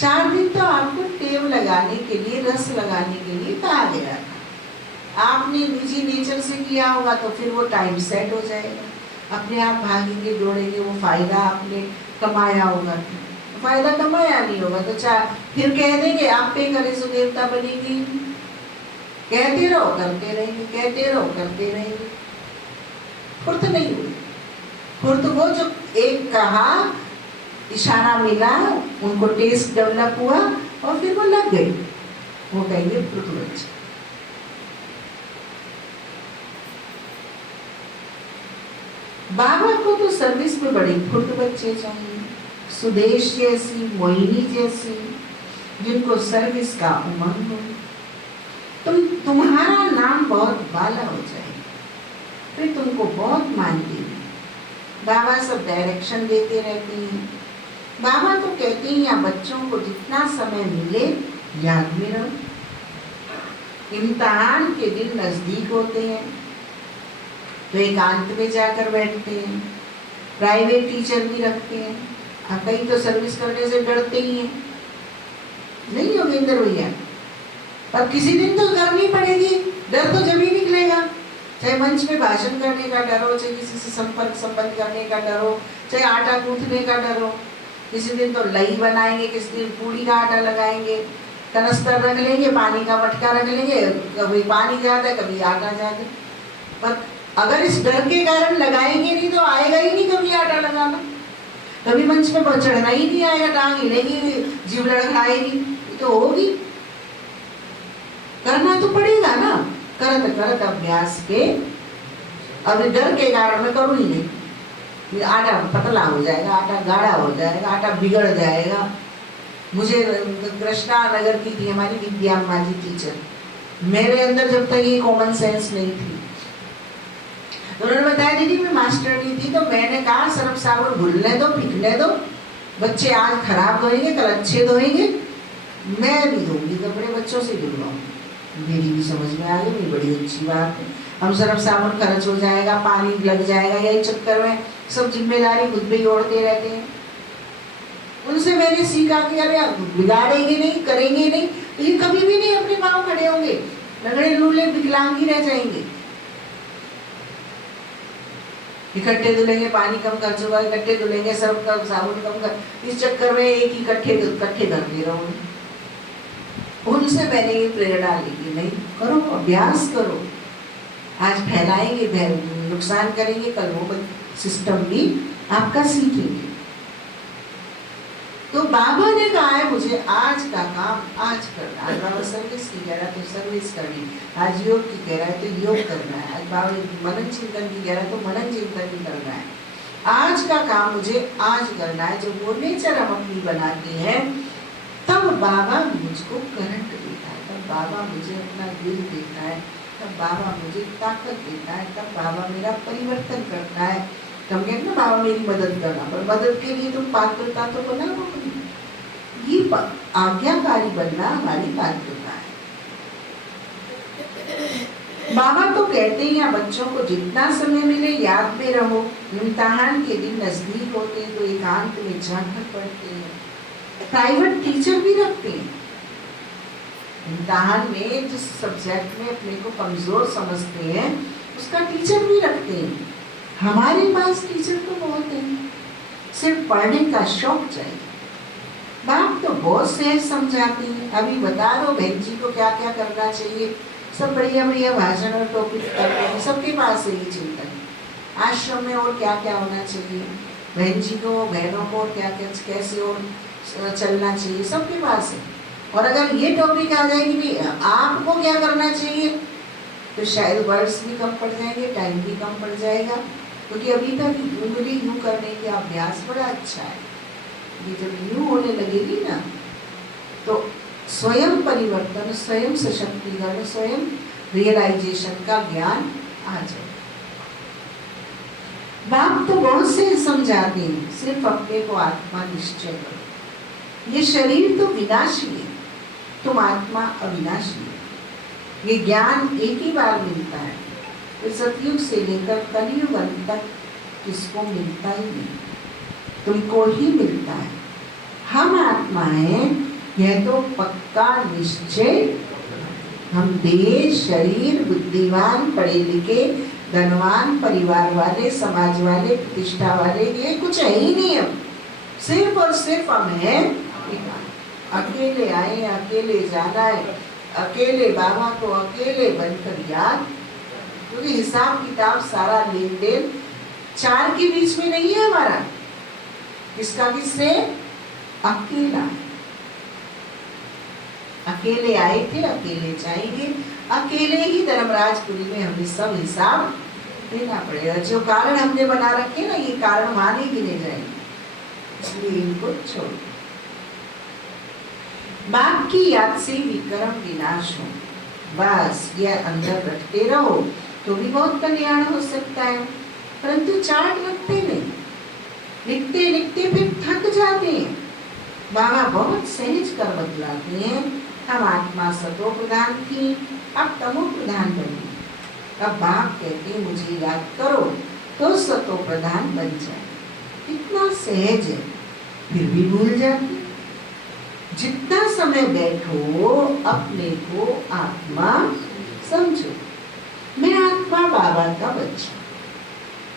4 दिन तो आपको टेव लगाने के लिए, रस लगाने के लिए कहा गया था। आपने निजी नेचर से किया होगा तो फिर वो टाइम सेट हो जाएगा, अपने आप भागेंगे दौड़ेंगे, वो फायदा आपने कमाया होगा। फायदा कमाया नहीं होगा तो फिर कह देंगे आप पे करे सो देवता बनेंगे। कहते रहो करते रहेंगे, कहते रहो करते रहेंगे, फुर्त नहीं हुई। फुर्त वो जो एक कहा, इशारा मिला, उनको टेस्ट डेवलप हुआ और फिर वो लग गई, वो कहेंगे फुर्त। बाबा को तो सर्विस में बड़े फुर्त बच्चे चाहिए, सुदेश जैसी, मोहिनी जैसी, जिनको सर्विस का उमंग हो। तुम्हारा नाम बहुत बाला हो जाएगा, फिर तुमको बहुत मानते हैं। बाबा सब डायरेक्शन देते रहते हैं। बाबा तो कहते हैं या बच्चों को जितना समय मिले याद में रहो। इम्तिहान के दिन नजदीक होते हैं तो एकांत में जाकर बैठते हैं। प्राइवेट टीचर भी रखते हैं। कई तो सर्विस करने से डरते ही हैं, नहीं योगेंद्र भैया, पर किसी दिन तो करनी पड़ेगी। डर तो जब ही निकलेगा, चाहे मंच में भाषण करने का डर हो, चाहे किसी से संपर्क संबंध करने का डर हो, चाहे आटा गूंथने का डर हो। किसी दिन तो लई बनाएंगे, किसी दिन पूड़ी का आटा लगाएंगे, कनस्तर रख लेंगे, पानी का मटका रख लेंगे, कभी पानी जाता कभी आटा जाता। पर अगर इस डर के कारण लगाएंगे नहीं तो आएगा ही नहीं कभी आटा लगाना, कभी मंच में चढ़ना ही नहीं आएगा, टांग हिलेगी, जीभ लड़खड़ाएगी, तो होगी। करना तो पड़ेगा ना, करत करत अभ्यास के। अब डर के कारण मैं करूँ ही नहीं, आटा पतला हो जाएगा, आटा गाढ़ा हो जाएगा, आटा बिगड़ जाएगा। मुझे कृष्णा नगर की थी हमारी विद्या अम्मा जी टीचर, मेरे अंदर जब तक ये कॉमन सेंस नहीं थी, उन्होंने बताया दीदी मैं मास्टर नहीं थी, तो मैंने कहा सर्फ साबुन भूलने दो, पिघलने दो, बच्चे आज खराब धोएंगे कल अच्छे धोएंगे, मैं नहीं धोऊंगी कपड़े, बच्चों से धुलवाऊंगी। मेरी भी समझ में आ गई, बड़ी अच्छी बात है। हम सर्फ साबुन खर्च हो जाएगा, पानी लग जाएगा, यही चक्कर में सब जिम्मेदारी खुद पे ही ओढ़ते रहते हैं। उनसे मैंने सीखा कि अरे बिगाड़ेंगे नहीं, करेंगे नहीं तो ये कभी भी नहीं अपने पाँव खड़े होंगे, लगड़े लूले विकलांग ही रह जाएंगे। इकट्ठे धुलेंगे, पानी कम खर्च होगा, इकट्ठे धुलेंगे, सर्फ कम, साबुन कम कर, इस चक्कर में एक ही इकट्ठे कर ले रहा हूँ। उनसे मैंने ये प्रेरणा ली कि नहीं करो, अभ्यास करो। आज फैलाएंगे, नुकसान करेंगे, कल वो सिस्टम भी आपका सीखेंगे। तो बाबा ने कहा है मुझे आज का काम आज करना है। बाबा सर्विस की कह रहा है तो सर्विस करनी, आज योग की कह रहा है तो योग करना है, आज बाबा मनन चिंतन की कह रहा है तो मनन चिंतन ही करना है। आज का काम मुझे आज करना है। जब वो नेचर हम अपनी बनाते हैं तब बाबा मुझको करंट देता है, तब बाबा मुझे अपना दिल देता है, तब बाबा मुझे ताकत देता है, तब बाबा मेरा परिवर्तन करता है। हम कहते ना बाबा मेरी मदद करना, पर मदद के लिए तुम पात्रता तो बनाओ। ये आज्ञाकारी बनना हमारी पात्रता है। बाबा तो कहते हैं या बच्चों को जितना समय मिले याद में रहो। इम्तिहान के दिन नजदीक होते हैं तो एकांत में जाकर पढ़ते हैं। प्राइवेट टीचर भी रखते हैं। इम्तिहान में जिस सब्जेक्ट में अपने को कमजोर समझते हैं उसका टीचर भी रखते हैं। हमारे पास टीचर तो बहुत है, सिर्फ पढ़ने का शौक चाहिए। बाप तो बहुत सहज समझाती है। अभी बता दो बहन जी को क्या क्या करना चाहिए, सब बढ़िया बढ़िया भाषण और टॉपिक करते हैं, सबके पास है ये चिंतन। आश्रम में और क्या क्या होना चाहिए, बहन जी को बहनों को क्या क्या कैसे और चलना चाहिए, सबके पास है। और अगर ये टॉपिक आ जाएगी भी आपको क्या करना चाहिए तो शायद वर्ड्स भी कम पड़ जाएंगे, टाइम भी कम पड़ जाएगा, क्योंकि अभी तक उंगली यूँ करने का अभ्यास बड़ा अच्छा है। ये जब यूँ होने लगेगी ना तो स्वयं परिवर्तन, स्वयं सशक्तिकरण, स्वयं रियलाइजेशन का ज्ञान आ जाए। बाप तो बहुत से समझाते हैं, सिर्फ अपने को आत्मा निश्चय करो। ये शरीर तो विनाशी है, तुम आत्मा अविनाशी है। ये ज्ञान एक ही बार मिलता है, तो सतयुग से लेकर कलयुग अंत तक किसको मिलता ही नहीं, तुमको ही मिलता है। हम आत्मा हैं, यह तो पक्का निश्चय। हम देश, शरीर, बुद्धिमान, पढ़े लिखे, धनवान, परिवार वाले, समाज वाले, प्रतिष्ठा वाले, ये कुछ है ही नहीं। हम सिर्फ और सिर्फ हम हैं अकेले आए, अकेले जाना है, अकेले बाबा को अकेले बनकर याद। क्योंकि हिसाब किताब सारा लेन देन चार के बीच में नहीं है हमारा, किसका किससे? अकेला। अकेले आए थे, अकेले जाएंगे, अकेले ही धर्मराजपुरी में हमें सब हिसाब देना पड़ेगा। जो कारण हमने बना रखे ना, ये कारण माने गिने जाएंगे, इसलिए इनको छोड़ो। बाप की याद से विक्रम विनाश हो, बस ये अंदर रखते रहो तो भी बहुत कल्याण हो सकता है। परंतु चार्ट लगते नहीं, लिखते लिखते फिर थक जाते हैं। बाबा बहुत सहज कर बतलाते हैं। हम आत्मा सतो प्रधान थी, अब तमो प्रधान बनी। अब बाप कहते हैं मुझे याद करो तो सतो प्रधान बन जाए। कितना सहज है, फिर भी भूल जाते। जितना समय बैठो अपने को आत्मा समझो। मैं आत्मा बाबा का बच्चा,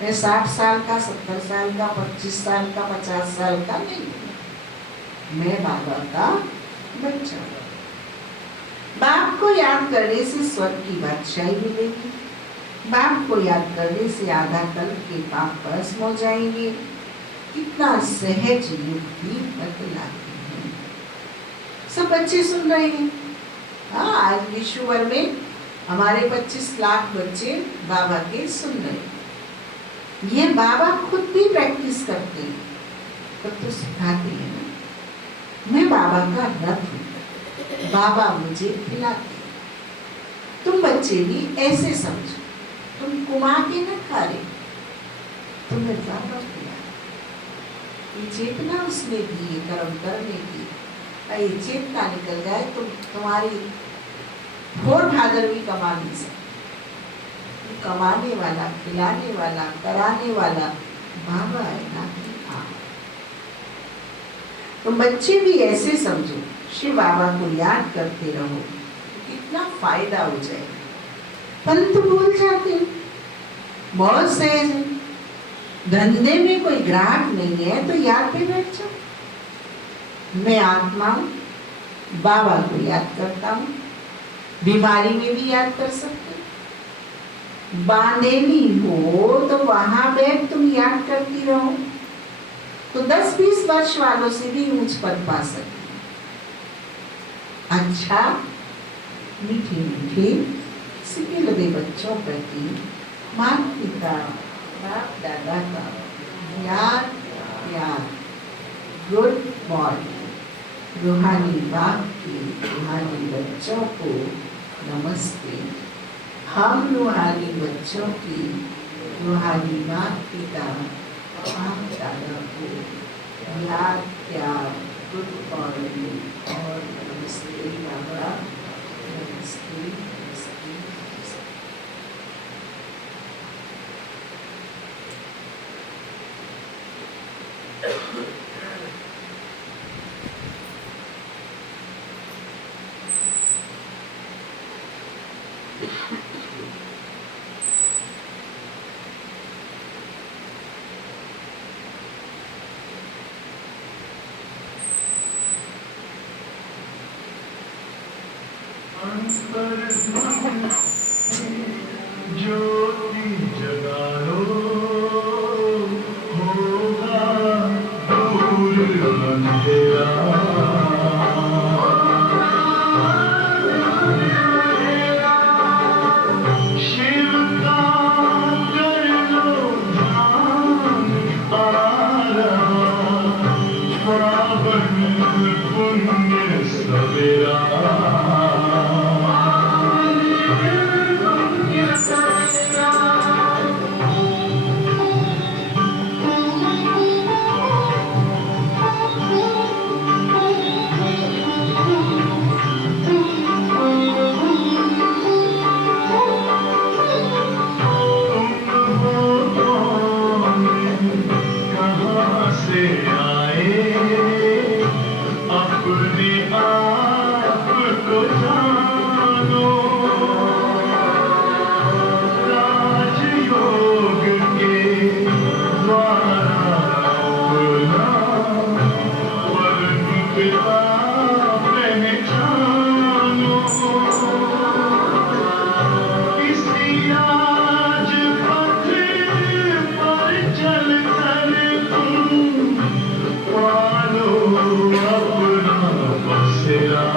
मैं 60 साल का, 70 साल का, 25 साल का, 50 साल का नहीं, मैं बाबा का बच्चा। बाप को याद करने से स्वर्ग की बादशाही मिलेगी। बाप को याद करने से आधा कल्प के पाप भस्म हो जाएंगे। कितना सहज युक्ति बतलाती है। सब बच्चे सुन रहे हैं। हाँ, आज विश्व भर में हमारे 25 लाख बच्चे बाबा के सुन रहे हैं। ये बाबा खुद भी प्रैक्टिस करते हैं, तो सिखाते हैं ना। मैं बाबा का रथ हूँ, बाबा मुझे खिलाते। तुम बच्चे भी ऐसे समझो, तुम कुमा के न खा रहे, तुम्हें बाबा खिला। ये चेतना उसने दी कर्म करने की। ये चेतना निकल जाए तो तुम्हारी भोर भादर भी कमा नहीं सकती। कमाने वाला, खिलाने वाला, कराने वाला बाबा है ना कि आप। तुम बच्चे भी ऐसे समझो, शिव बाबा को याद करते रहो, कितना फायदा हो जाए। परंतु भूल जाते, बहुत सहज है। धंधे में कोई ग्राहक नहीं है तो याद पे बैठ जाओ। मैं आत्मा हूँ, बाबा को याद करता हूँ। बीमारी में भी याद कर सकते। बांधेली हो तो वहां बैठ तुम याद करती रहो तो 10-20 वर्ष वालों से भी ऊंच पद पा सकते। अच्छा, मीठे मीठे सिके लगे बच्चों प्रति माता पिता, बाप दादा का याद याद। Good morning. रूहानी बाप की रूहानी बच्चों को नमस्ते। हम रूहानी बच्चों की रूहानी बाप पिता, बाप दादा को याद प्यार, गुड मॉर्निंग और नमस्ते बाबा, नमस्ते नमस्ते नमस्ते। ज्योति जगा लो, होगा दूर अंधेरा। शिव का कर लो ध्यान, आ रहा पावन पुण्य सवेरा। अपने लगता पहचानो, इसी आज पथ पर चल कर तुम पालो अपना बसेरा।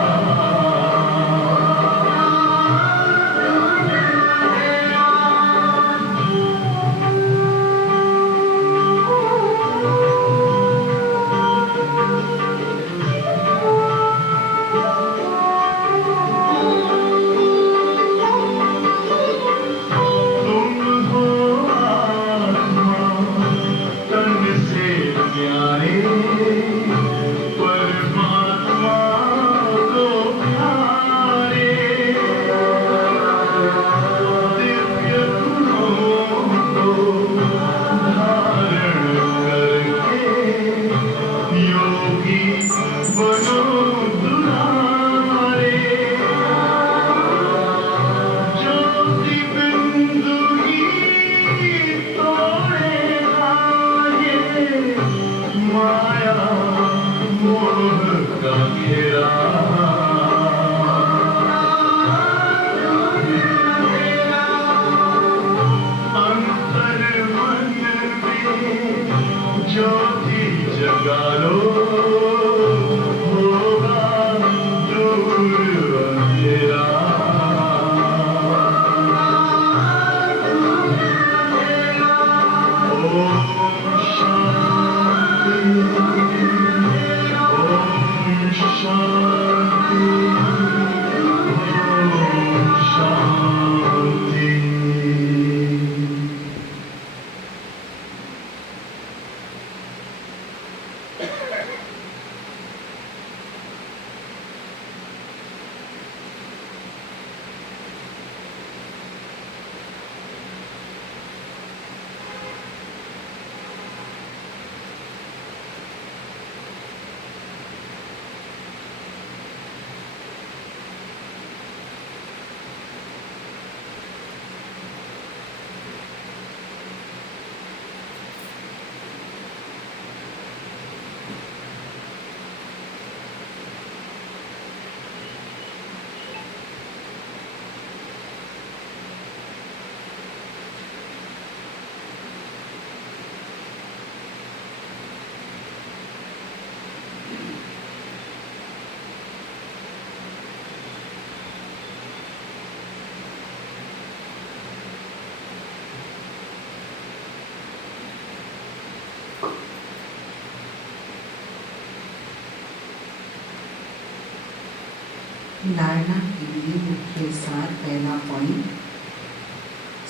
लाड़ना के लिए मुख्य सार पहला पॉइंट,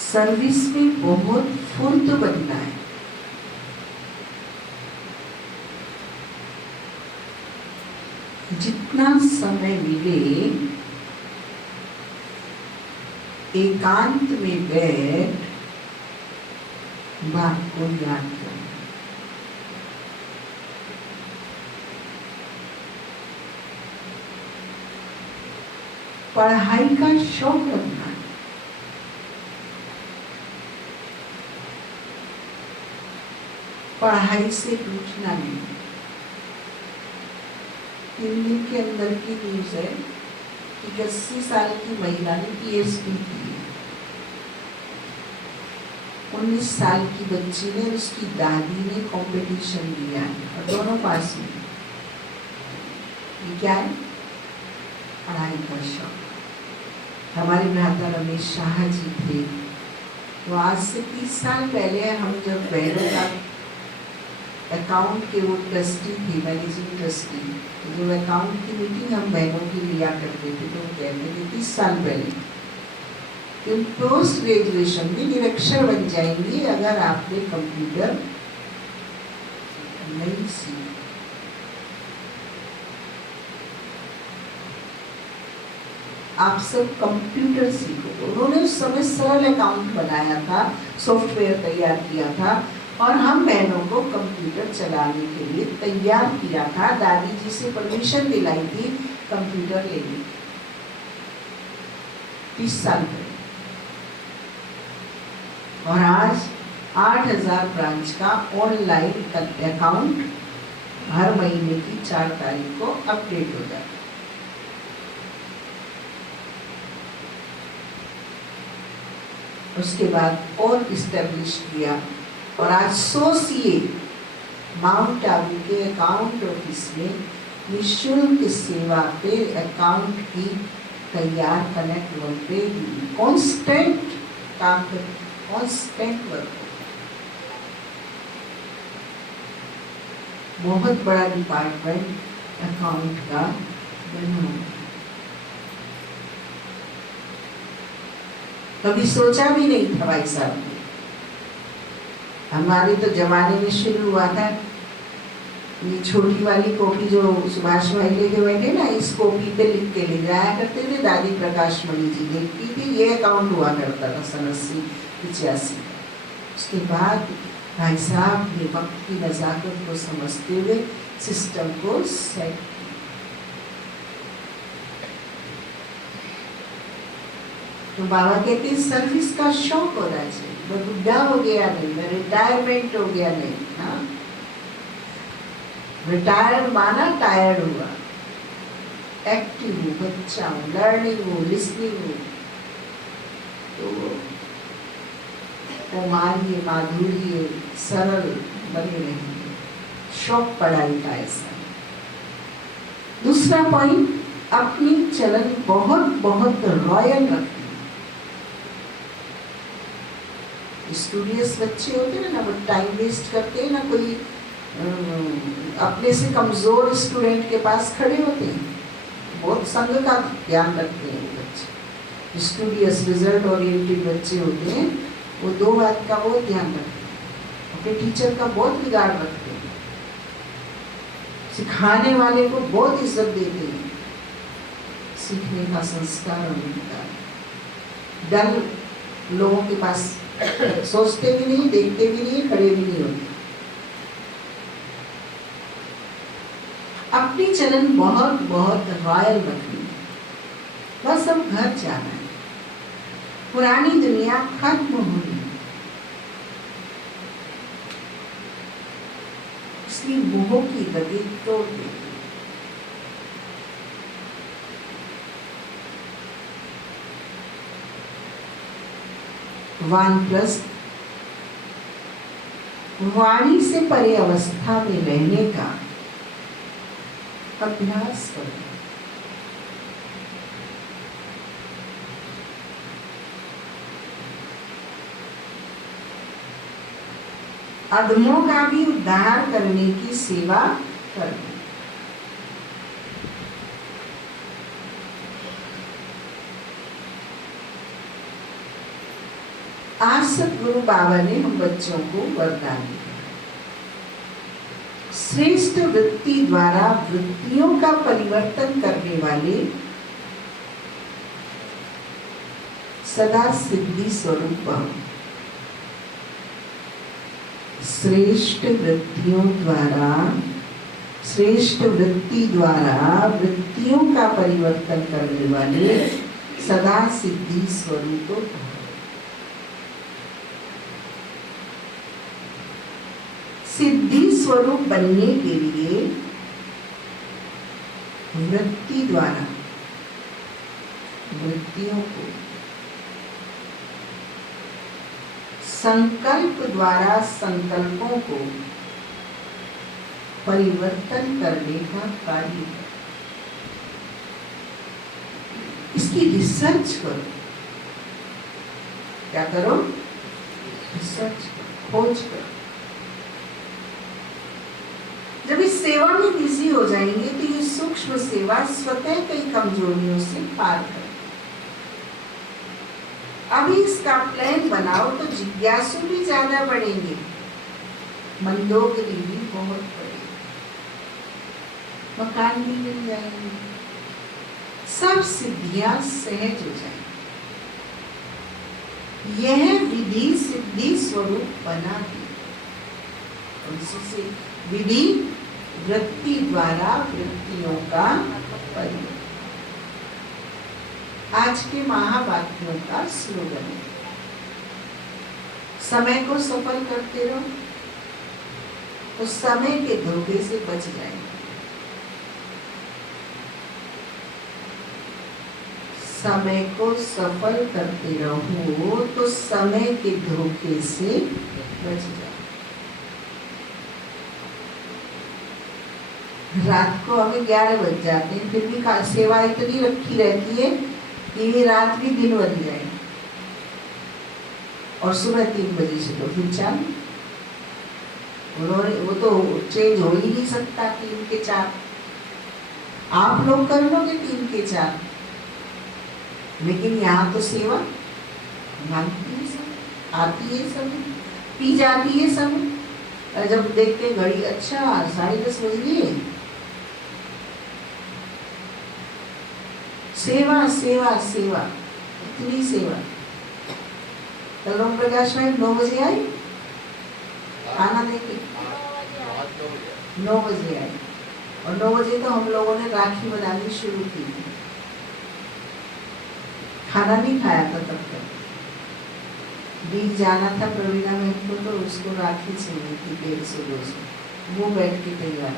सर्विस में बहुत फुर्त बनना है। जितना समय मिले एकांत में बैठ बात को याद करना। पढ़ाई का शौक रखना है। पढ़ाई से पूछना नहीं। 3 दिन के अंदर की न्यूज है कि 80 साल की महिला ने पीएचडी की, 19 साल की बच्ची ने, उसकी दादी ने कंपटीशन दिया और दोनों पास में। ये क्या है? पढ़ाई का शौक। हमारे भ्राता रमेश शाह जी थे, तो आज से 30 साल पहले हम जब बहनों का अकाउंट के वो ट्रस्टी थे, मैनेजिंग ट्रस्टी, तो जो अकाउंट की मीटिंग हम बहनों की लिया करते थे, तो वो कहते थे 30 साल पहले कि पोस्ट ग्रेजुएशन में निरक्षर बन जाएंगे अगर आपने कंप्यूटर नहीं सीखा। आप सब कंप्यूटर सीखो। उन्होंने उस समय सरल अकाउंट बनाया था, सॉफ्टवेयर तैयार किया था और हम बहनों को कंप्यूटर चलाने के लिए तैयार किया था। दादी जी से परमिशन दिलाई थी कंप्यूटर लेने, 30 साल पहले। और आज 8000 ब्रांच का ऑनलाइन अकाउंट हर महीने की 4 तारीख को अपडेट हो जाता है। उसके बाद और इस्टेब्लिश किया और आज 100 CA माउंट आबू के अकाउंट ऑफिस में निःशुल्क सेवा पे अकाउंट की तैयार कनेक्ट वन पे कांस्टेंट काम कर, कांस्टेंट वर्क, बहुत बड़ा डिपार्टमेंट अकाउंट का बना। कभी सोचा भी नहीं था भाई साहब ने। हमारे तो जमाने में शुरू हुआ था, ये छोटी वाली कॉपी जो सुभाष भाई लेके बैठे ना, इस कॉपी पे लिख के ले जाया करते थे। दादी प्रकाश मणि जी देखती थी, ये अकाउंट हुआ करता था सन 80-85। उसके बाद भाई साहब ने वक्त की नजाकत को समझते हुए सिस्टम को सेट किया। तो बाबा कहते हैं सर्विस का शौक होना चाहिए। मैं बुढ़ा हो गया नहीं, मैं रिटायरमेंट हो गया नहीं। हाँ, रिटायर माना टायर्ड हुआ, एक्टिव हूँ, बच्चा हूँ, लर्निंग हूँ, लिसनिंग हूँ। तो कुमारी माधुर्य सरल बने रहेंगे, शौक पढ़ाई का ऐसा। दूसरा पॉइंट, अपनी चलन बहुत बहुत रॉयल रखना। स्टूडियस बच्चे होते हैं ना, वो टाइम वेस्ट करते हैं ना, कोई अपने से कमजोर स्टूडेंट के पास खड़े होते हैं, बहुत संग का ध्यान रखते हैं वो बच्चे। स्टूडियस रिजल्ट ओरिएंटेड बच्चे होते हैं, वो 2 बात का बहुत ध्यान रखते हैं, अपने टीचर का बहुत बिगाड़ रखते हैं, सिखाने वाले को बहुत इज्जत देते हैं, सीखने का संस्कार उनका। डर लोगों के पास सोचते भी नहीं, देखते भी नहीं, खड़े भी नहीं होते। अपनी चलन बहुत बहुत रॉयल रखनी, बस अब घर जाना है, पुरानी दुनिया खत्म होनी, इसलिए मोह की गति तोड़ देती। वानप्रस्थ वाणी से परे अवस्था में रहने का अभ्यास करो। अधमों का भी उद्धार करने की सेवा करो। आज सतगुरु बाबा ने हम बच्चों को वरदान दिया, श्रेष्ठ वृत्ति द्वारा वृत्तियों का परिवर्तन करने वाले सदा सिद्धि स्वरूप भव। श्रेष्ठ वृत्ति द्वारा वृत्तियों का परिवर्तन करने वाले सदा सिद्धि स्वरूप भव। सिद्धि स्वरूप बनने के लिए वृत्ति द्वारा वृत्तियों को, संकल्प द्वारा संकल्पों को परिवर्तन करने का कार्य है। इसकी रिसर्च करो। क्या करो? रिसर्च करो, खोज करो। जब इस सेवा में बिजी हो जाएंगे तो ये सूक्ष्म सेवा स्वतः कई कमजोरियों से पार कर। अभी इसका प्लान बनाओ तो जिज्ञासु भी ज्यादा बढ़ेंगे, मंदोदरी भी बहुत बढ़ेगी, मकान भी मिल जाएंगे, सब सिद्धियां सहज हो जाएंगी। यह विधि सिद्धि स्वरूप बना दी। उससे विधि वृत्ति द्वारा वृत्तियों का परिवर्तन। आज के महावाक्यों का स्लोगन है, समय को सफल करते रहो, तो समय के धोखे से बच जाएंगे। समय को सफल करते रहो तो समय के धोखे से बच जाओ। रात को हमें 11 बज जाते हैं, फिर भी सेवा इतनी रखी रहती है कि ये रात भी दिन बन जाए, और सुबह 3 बजे से तो फिर चालू। वो तो चेंज हो ही नहीं सकता 3 के 4। आप लोग कर लोगे 3 के 4, लेकिन यहाँ तो सेवा मांगती है सब, आती है सब, पी जाती है सब, और जब देखते घड़ी अच्छा 10:30 बज गए। सेवा सेवा सेवा, इतनी सेवा। कल ओम प्रकाश में 9 बजे आई, खाना देके 9 बजे आई, और 9 बजे तो हम लोगों ने राखी बनानी शुरू की। खाना नहीं खाया था तब तक, बीच जाना था प्रवीणा बहन को, तो उसको राखी चाहिए थी 150-200, वो बैठ के तैयार।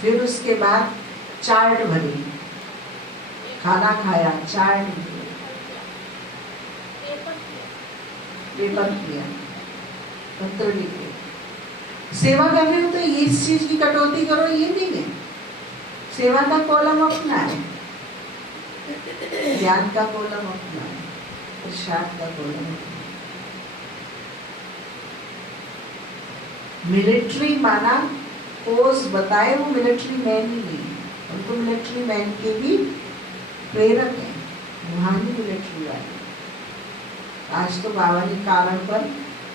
फिर उसके बाद चार्ट भरी, खाना खाया, चार्ट पेपर किया, पत्र लिखे। सेवा कर रहे हो तो ये इस चीज की कटौती करो, ये नहीं है। सेवा का कॉलम अपना है, ज्ञान का कॉलम अपना है, प्रसाद का कॉलम अपना है। मिलिट्री माना पोज बताए, वो मिलिट्री मैन ही नहीं है, उनको मिलिट्री मैन के भी प्रेरक है, रूहानी मिलिट्री वाले। आज तो बाबा ने कारण पर,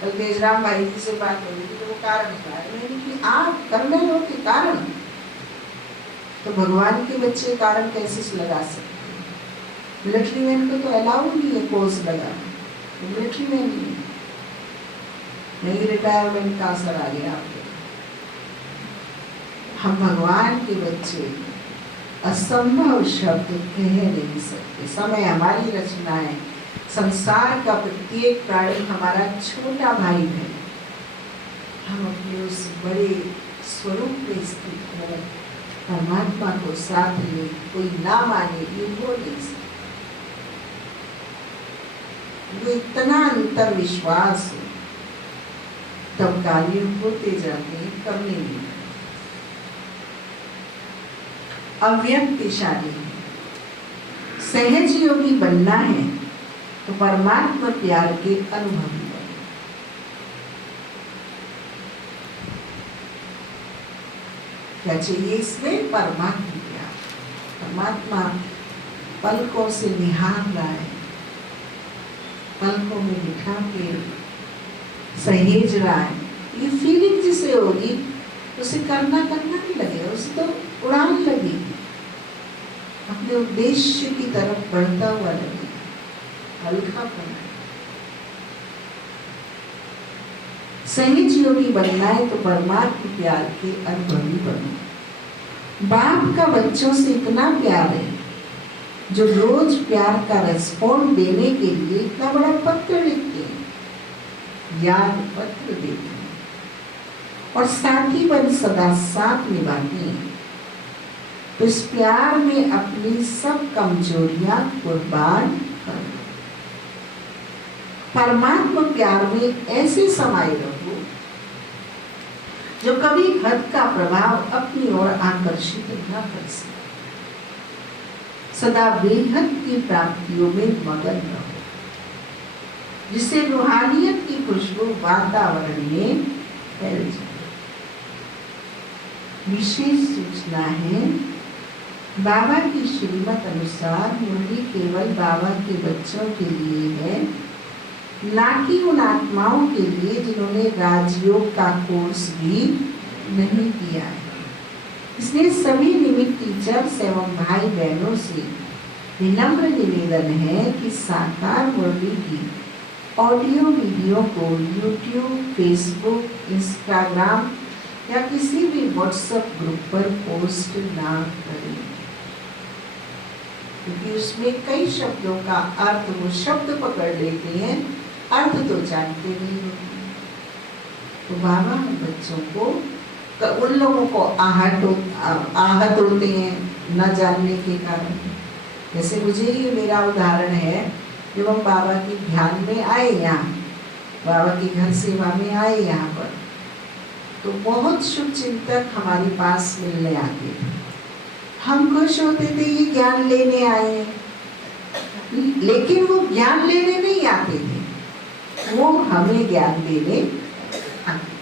कल तेजराम भाई जी से बात हो रही थी, तो वो कारण कि आप करने हो के कारण, तो भगवान के बच्चे कारण कैसे लगा सकते हैं? मिलिट्री मैन को तो अलाउ नहीं है कोर्स लगाना, तो मिलिट्री मैन नहीं है। नहीं, रिटायरमेंट का असर आ गया आपको। हम भगवान के बच्चे असंभव शब्द कह नहीं सकते। समय हमारी रचना है, संसार का प्रत्येक प्राणी हमारा छोटा भाई है। हम अपने उस बड़े स्वरूप में स्थित हैं, परमात्मा को साथ ले, कोई ना माने ये हो नहीं सकता। वो इतना अंतर विश्वास है, तब कार्य होते जाते हैं, करने नहीं। अव्यक्तिशाली सहज योगी बनना है तो परमात्मा प्यार के अनुभवी बनो। क्या चाहिए इसमें? परमात्मा प्यार। परमात्मा पलकों से निहार रहा है, पलकों में बिठा के सहेज रहा है। ये फीलिंग जिसे होगी उसे करना नहीं लगेगा, उसे तो उड़ान लगेगी, अपने उद्देश्य की तरफ बढ़ता हुआ लगेगा, हल्कापन। सहज योगी बनना है तो परमात्मा प्यार के अनुभवी बनो। बाप का बच्चों से इतना प्यार है, जो रोज प्यार का रेस्पॉन्ड देने के लिए इतना बड़ा पत्र लिखते हैं, याद पत्र देते हैं, और साथी बन सदा साथ निभाते हैं। तो इस प्यार में अपनी सब कमजोरियां कुर्बान कर दो। परमात्मा प्यार में ऐसे समाये रहो जो कभी हद का प्रभाव अपनी ओर आकर्षित न कर सके। सदा बेहद की प्राप्तियों में मगन रहो, जिससे रूहानियत की खुशबू वातावरण में फैल जाए। विशेष सूचना है, बाबा की श्रीमत अनुसार मुरली केवल बाबा के बच्चों के लिए है, ना कि उन आत्माओं के लिए जिन्होंने राजयोग का कोर्स भी नहीं किया है। इसलिए सभी निमित्त टीचर्स एवं भाई बहनों से विनम्र निवेदन है कि साकार मुरली की ऑडियो वीडियो को यूट्यूब, फेसबुक, इंस्टाग्राम या किसी भी व्हाट्सएप ग्रुप पर पोस्ट ना करें, क्योंकि उसमें कई शब्दों का अर्थ वो शब्द पकड़ लेते हैं अर्थ तो जानते नहीं होते। तो बाबा बच्चों को, उन लोगों को आहत होते हैं न जानने के कारण। जैसे मुझे ये मेरा उदाहरण है, जब हम बाबा के ध्यान में आए, यहाँ बाबा की घर सेवा में आए यहाँ पर, तो बहुत शुभ चिंतक हमारे पास मिलने आते थे। हम खुश होते थे ये ज्ञान लेने आए हैं, लेकिन वो ज्ञान लेने नहीं आते थे, वो हमें ज्ञान देने आते।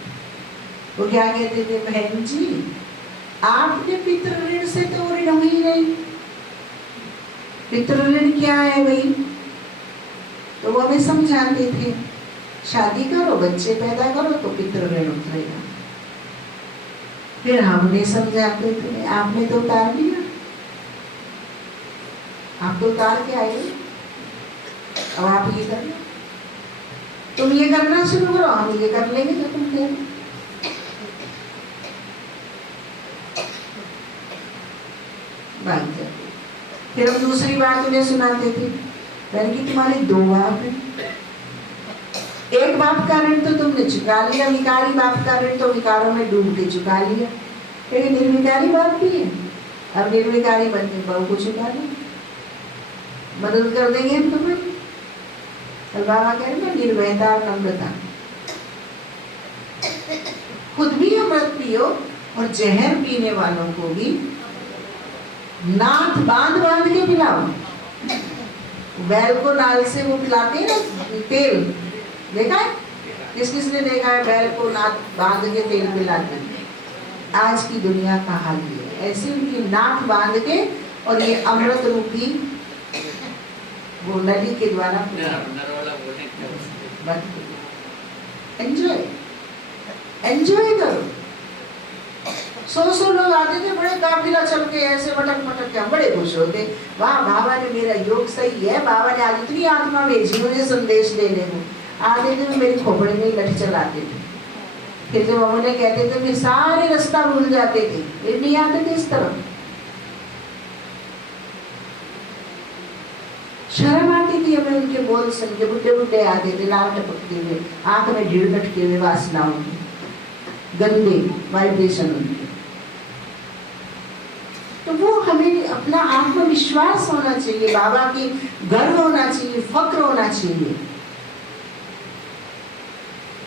वो क्या कहते थे, बहन जी आपने पितृ ऋण से तो ऋण हुई नहीं, पितृ ऋण क्या है भाई? तो वो हमें समझाते थे, शादी करो, बच्चे पैदा करो तो पितृ ऋण उतरेगा। फिर हमने समझाते थे, आपने तो उतार दिया, आप तो उतार के आए, अब आप ये कर लो, तुम ये करना शुरू करो, हम ये कर लेंगे जो तुम कह रहे। फिर हम दूसरी बात उन्हें सुनाते थे, मैंने कि तुम्हारे दो बाप हैं, एक बाप का ऋण तो तुमने चुका लिया, विकारी बाप का ऋण तो विकारों में डूब के चुका लिया, लेकिन निर्विकारी बाप भी है, अब निर्विकारी बन के बहू को चुका लिया, मदद कर देंगे हम तुम्हें। और बाबा कह रहे हैं निर्भयता और नम्रता, खुद भी अमृत पियो और जहर पीने वालों को भी नाथ बांध बांध के पिलाओ। बैल को नाल से वो पिलाते हैं ना तेल, देखा है? किसने देखा है बैल को नाथ बांध के तेल पिलाते? आज की दुनिया का हाल ये है, ऐसे उनकी नाथ बांध के और ये अमृत रूपी वो नदी के द्वारा एंजॉय एंजॉय करो। 100 लोग आते थे, बड़े काफिला चल के ऐसे मटक मटक के, हम बड़े खुश होते, वाह बाबा ने मेरा योग सही है, बाबा ने आज इतनी आत्मा भेजी मुझे संदेश देने को। आते थे मेरे खोपड़े में लठ चलाते थे, फिर जब हम उन्हें कहते थे फिर सारे रास्ता भूल जाते थे, फिर नहीं आते थे इस तरफ। शर्म आती थी हमें उनके बोल सुन के। बुढ़े बुढ़े आते थे लाल टपकते हुए, आंख में ढीढ़ लटके हुए, वासनाओं की गंदे वाइब्रेशन उनके। तो वो हमें अपना आत्मविश्वास होना चाहिए, बाबा की गर्व होना चाहिए, फक्र होना चाहिए।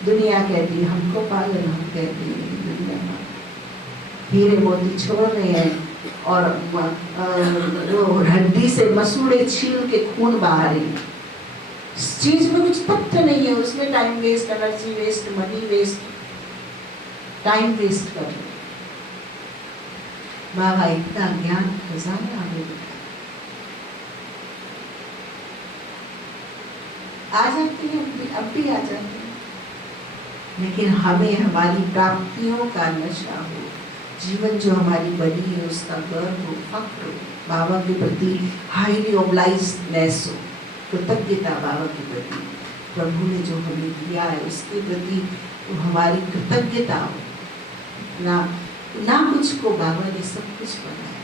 दुनिया कहती है हमको पागल, हम कहते हैं दुनिया हीरे मोती छोड़ रहे हैं और वो हड्डी से मसूड़े छील के खून बहा रही। इस चीज में कुछ तथ्य नहीं है, उसमें time waste, energy waste, money waste, time waste कर रहे। बाबा इतना ज्ञान खजाना हमें आ जाती है, अब भी आ जाती है, लेकिन हमें हमारी प्राप्तियों का नशा हो, जीवन जो हमारी बनी है उसका गर्व हो, फक्र हो, बाबा के प्रति हाईली ऑब्लाइज्डनेस हो, कृतज्ञता बाबा के प्रति, प्रभु ने जो हमें दिया है उसके प्रति हमारी कृतज्ञता हो। ना कुछ को बाबा ने सब कुछ बनाया।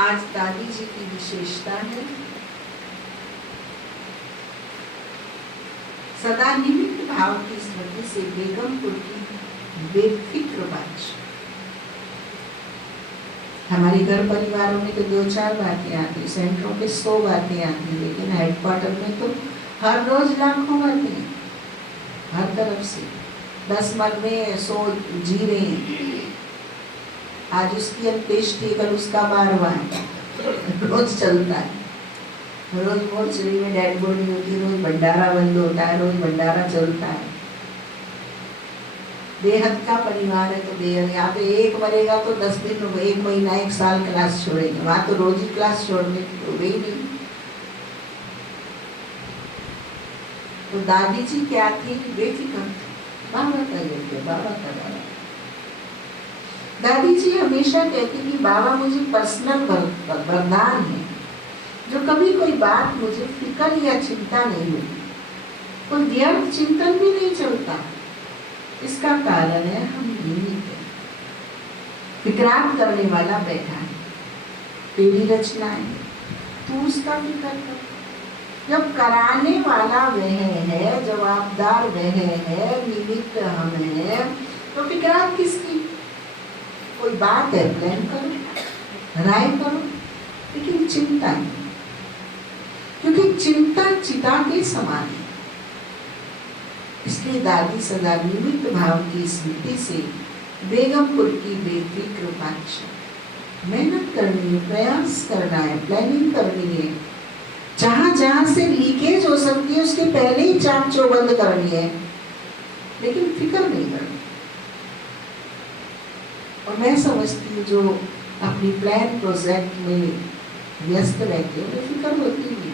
आज दादी जी की विशेषता है सदा निमित्त भाव की स्मृति से बेगमपुर की बेफिक्र बात। हमारे घर परिवारों में तो 2-4 बातें आती, सेंटरों पे 100 बातें आती, लेकिन हेडक्वार्टर में तो हर रोज लाखों बातें, हर तरफ से 10 मन में 100 जी रहे हैं। आज उसकी अंत्येष्टि, कल उसका 12वां है, रोज चलता है, रोज मोर्चरी में डेड बॉडी होती है, रोज भंडारा बंद होता है, रोज भंडारा चलता है। बेहद का परिवार है तो बेहद, यहाँ पे एक मरेगा तो 10 दिन, 1 महीना, 1 साल क्लास छोड़ेंगे, वहाँ तो रोज ही क्लास छोड़ने तो गई नहीं। तो दादी जी क्या थी? बेफिक्र, बाबा का योग्य, बाबा का बाबा। दादी जी हमेशा कहती कि बाबा मुझे पर्सनल वरदान है, जो कभी कोई बात मुझे फिक्र या चिंता नहीं होती, कोई व्यर्थ चिंतन भी नहीं चलता। इसका कारण है हम निमित्त हैं। विक्रांत करने वाला बैठा है, तेरी रचना है, तू उसका फिक्र कर। जब कराने वाला वह है, जवाबदार वह है, निमित्त हम हैं, तो विक्रांत किसकी? कोई बात है, प्लान करो, राय करो, लेकिन चिंता नहीं, क्योंकि चिंता चिता के समान है। इसलिए दादी सदा निमित्त भाव की स्मृति से बेगमपुर की बेफिक्र बादशाह, मेहनत करनी है, प्रयास करना है, प्लानिंग करनी है, जहां जहां से लीकेज हो सकती है उसके पहले ही चाक चौबंद करनी है, लेकिन फिक्र नहीं करनी। और मैं समझती हूँ जो अपनी प्लान प्रोजेक्ट में व्यस्त रहते हैं उन्हें फिक्र होती ही नहीं,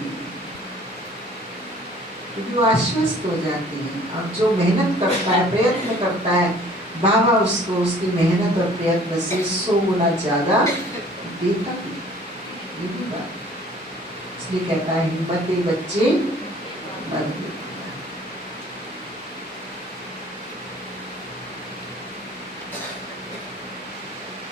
क्योंकि वो आश्वस्त हो जाते हैं। और जो मेहनत करता है, प्रयत्न करता है, बाबा उसको उसकी मेहनत और प्रयत्न से 100 गुना ज्यादा देता है। ये भी बात, इसलिए कहता है हिम्मत बच्चे बंद।